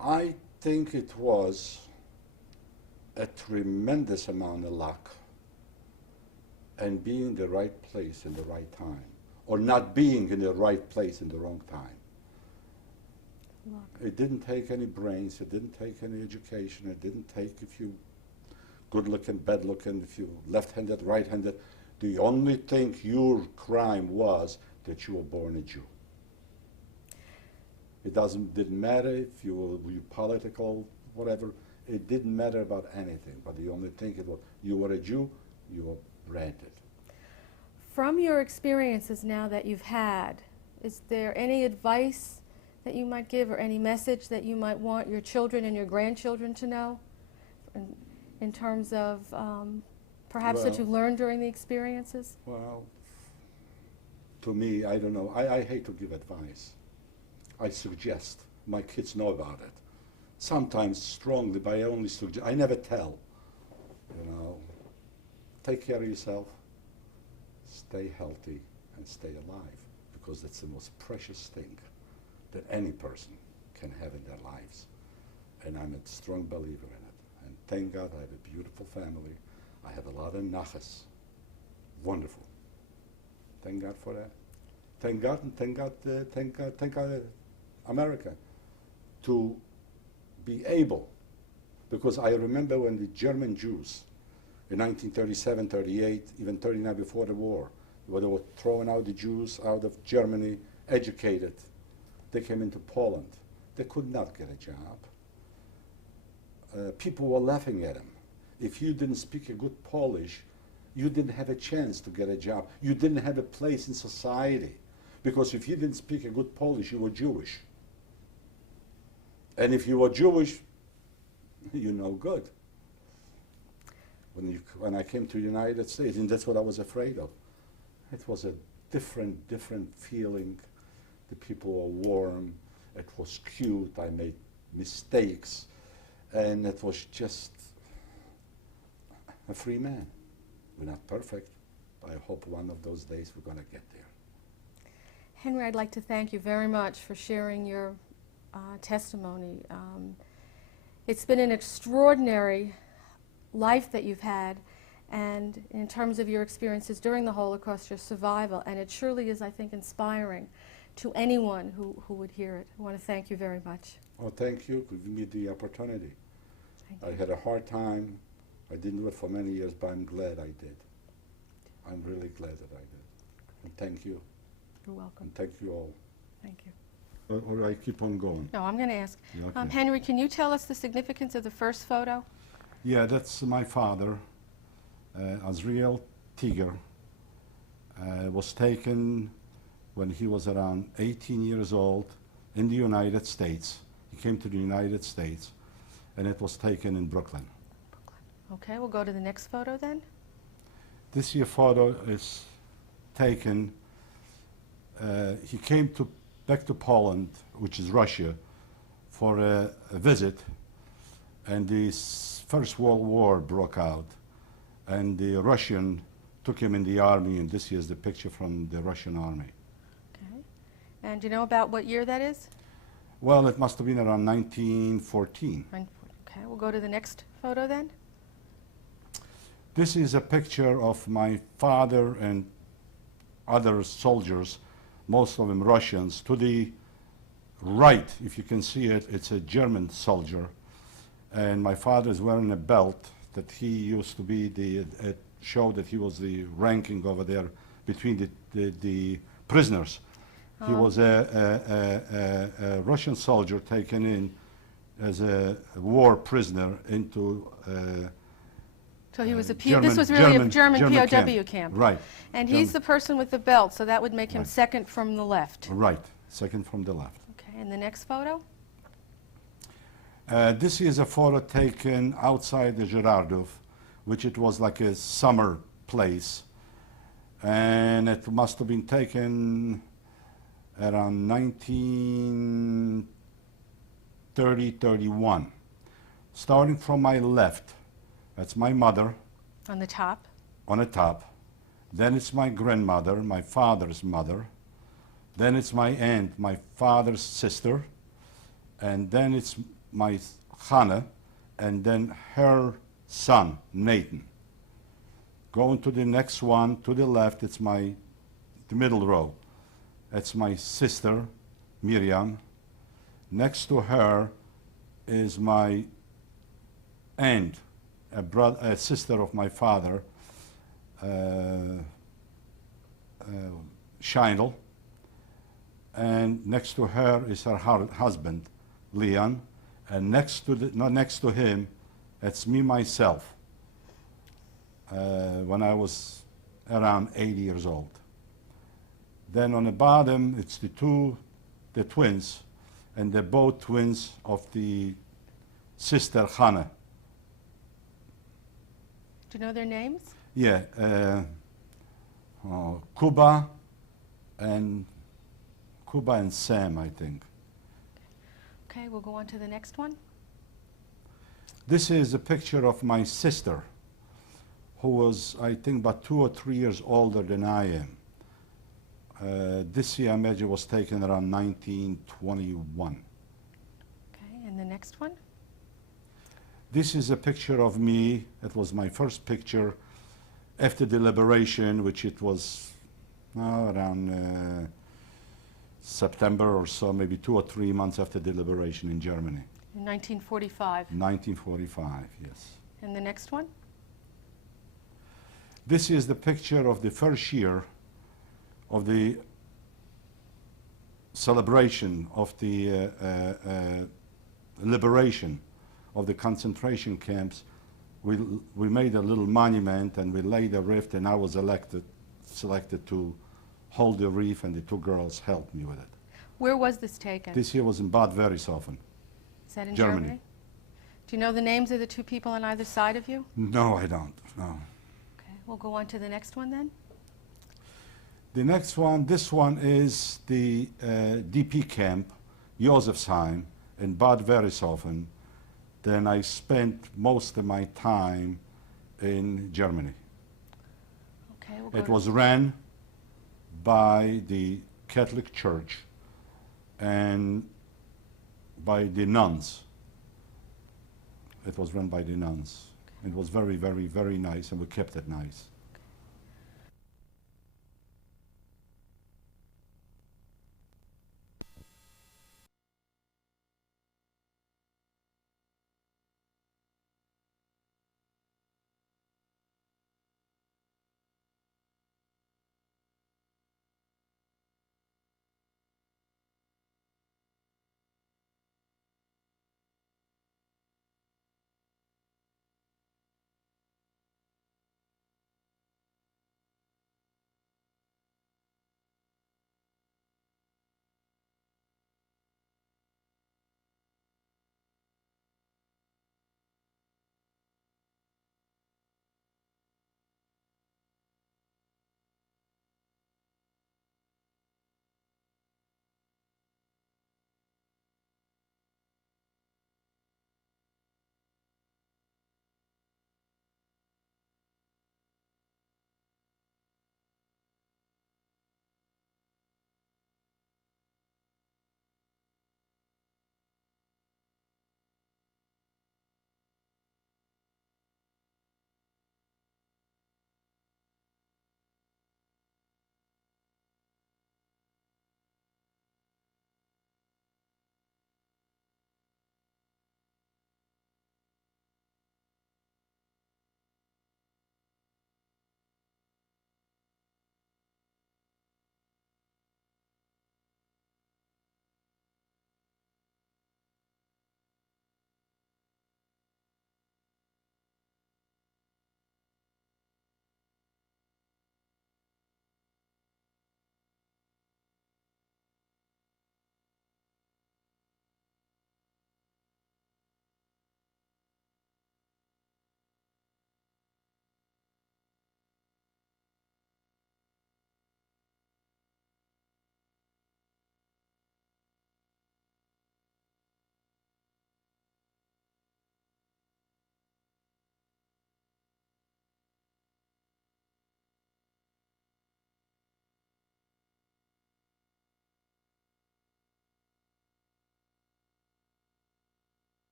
I think it was a tremendous amount of luck and being in the right place in the right time, or not being in the right place in the wrong time. Luck. It didn't take any brains, it didn't take any education, it didn't take if you good looking, bad looking, if you left-handed, right-handed. The only thing your crime was that you were born a Jew. It didn't matter if you were political, whatever. It didn't matter about anything. But the only thing it was, you were a Jew, you were branded. From your experiences now that you've had, is there any advice that you might give or any message that you might want your children and your grandchildren to know in terms of perhaps what you learned during the experiences? Well, to me, I don't know. I hate to give advice. I suggest. My kids know about it. Sometimes strongly, but I only suggest. I never tell. You know, take care of yourself, stay healthy, and stay alive, because that's the most precious thing that any person can have in their lives. And I'm a strong believer in it. And thank God I have a beautiful family. I have a lot of nachas. Wonderful. Thank God for that. Thank God, and thank God, America, to be able, because I remember when the German Jews in 1937, 38, even 39 before the war, where they were throwing out the Jews out of Germany, educated, they came into Poland. They could not get a job. People were laughing at them. If you didn't speak a good Polish, you didn't have a chance to get a job. You didn't have a place in society. Because if you didn't speak a good Polish, you were Jewish. And if you were Jewish, you're no good. When I came to the United States, and that's what I was afraid of. It was a different feeling. The people were warm. It was cute. I made mistakes. And it was just a free man. We're not perfect, but I hope one of those days we're going to get there. Henry, I'd like to thank you very much for sharing your testimony. It's been an extraordinary life that you've had, and in terms of your experiences during the Holocaust, your survival, and it surely is, I think, inspiring to anyone who would hear it. I want to thank you very much. Oh, thank you for giving me the opportunity. Thank I you. had a hard time. I didn't do it for many years, but I'm glad I did. I'm really glad that I did. And thank you. You're welcome. And thank you all. Thank you. Or I keep on going. No, I'm going to ask. Yeah, okay. Henry, can you tell us the significance of the first photo? Yeah, that's my father, Azriel Tiger. Was taken when he was around 18 years old in the United States. He came to the United States, and it was taken in Brooklyn. Okay, we'll go to the next photo then. This year photo is taken, he came back to Poland, which is Russia, for a visit, and the First World War broke out, and the Russian took him in the army, and this is the picture from the Russian army. Okay. And do you know about what year that is? Well, it must have been around 1914. Okay, we'll go to the next photo then. This is a picture of my father and other soldiers, most of them Russians. To the right, if you can see it, it's a German soldier. And my father is wearing a belt that he used to be it showed that he was the ranking over there between the prisoners. He was a Russian soldier taken in as a war prisoner into So he was a German- this was really a German German POW camp. camp. Right. And he's the person with the belt, so that would make him Right. second from the left. Right, second from the left. Okay, and the next photo? This is a photo taken outside the Girardov, which it was like a summer place. And it must have been taken around 1930, 31. Starting from my left, that's my mother On the top. on the top. Then it's my grandmother, my father's mother. Then it's my aunt, my father's sister. And then it's my Hannah, and then her son, Nathan. Going to the next one, to the left, it's the middle row. It's my sister, Miriam. Next to her is my aunt, a sister of my father, Sheinel. And next to her is her husband, Leon. And next to him, it's me, myself, when I was around 80 years old. Then on the bottom, it's the twins, and they're both twins of the sister Hannah. Do you know their names? Yeah, Kuba and Sam, I think. Okay, we'll go on to the next one. This is a picture of my sister, who was, I think, about 2 or 3 years older than I am. This year, I imagine, was taken around 1921. Okay, and the next one? This is a picture of me. It was my first picture after the liberation, which it was around September or so, maybe 2 or 3 months after the liberation in Germany. In 1945. 1945, yes. And the next one? This is the picture of the first year of the celebration of the liberation of the concentration camps. We made a little monument and we laid a wreath, and I was selected to hold the wreath, and the 2 girls helped me with it. Where was this taken? This here was in Bad Werrieshofen. Is that in Germany. Germany? Do you know the names of the 2 people on either side of you? No, I don't, no. Okay, we'll go on to the next one then. The next one, this one is the DP camp, Josefsheim, in Bad Werrieshofen. Then I spent most of my time in Germany. Okay, we'll go It to- was ran by the Catholic Church and by the nuns. It was run by the nuns. It was very, very, very nice, and we kept it nice.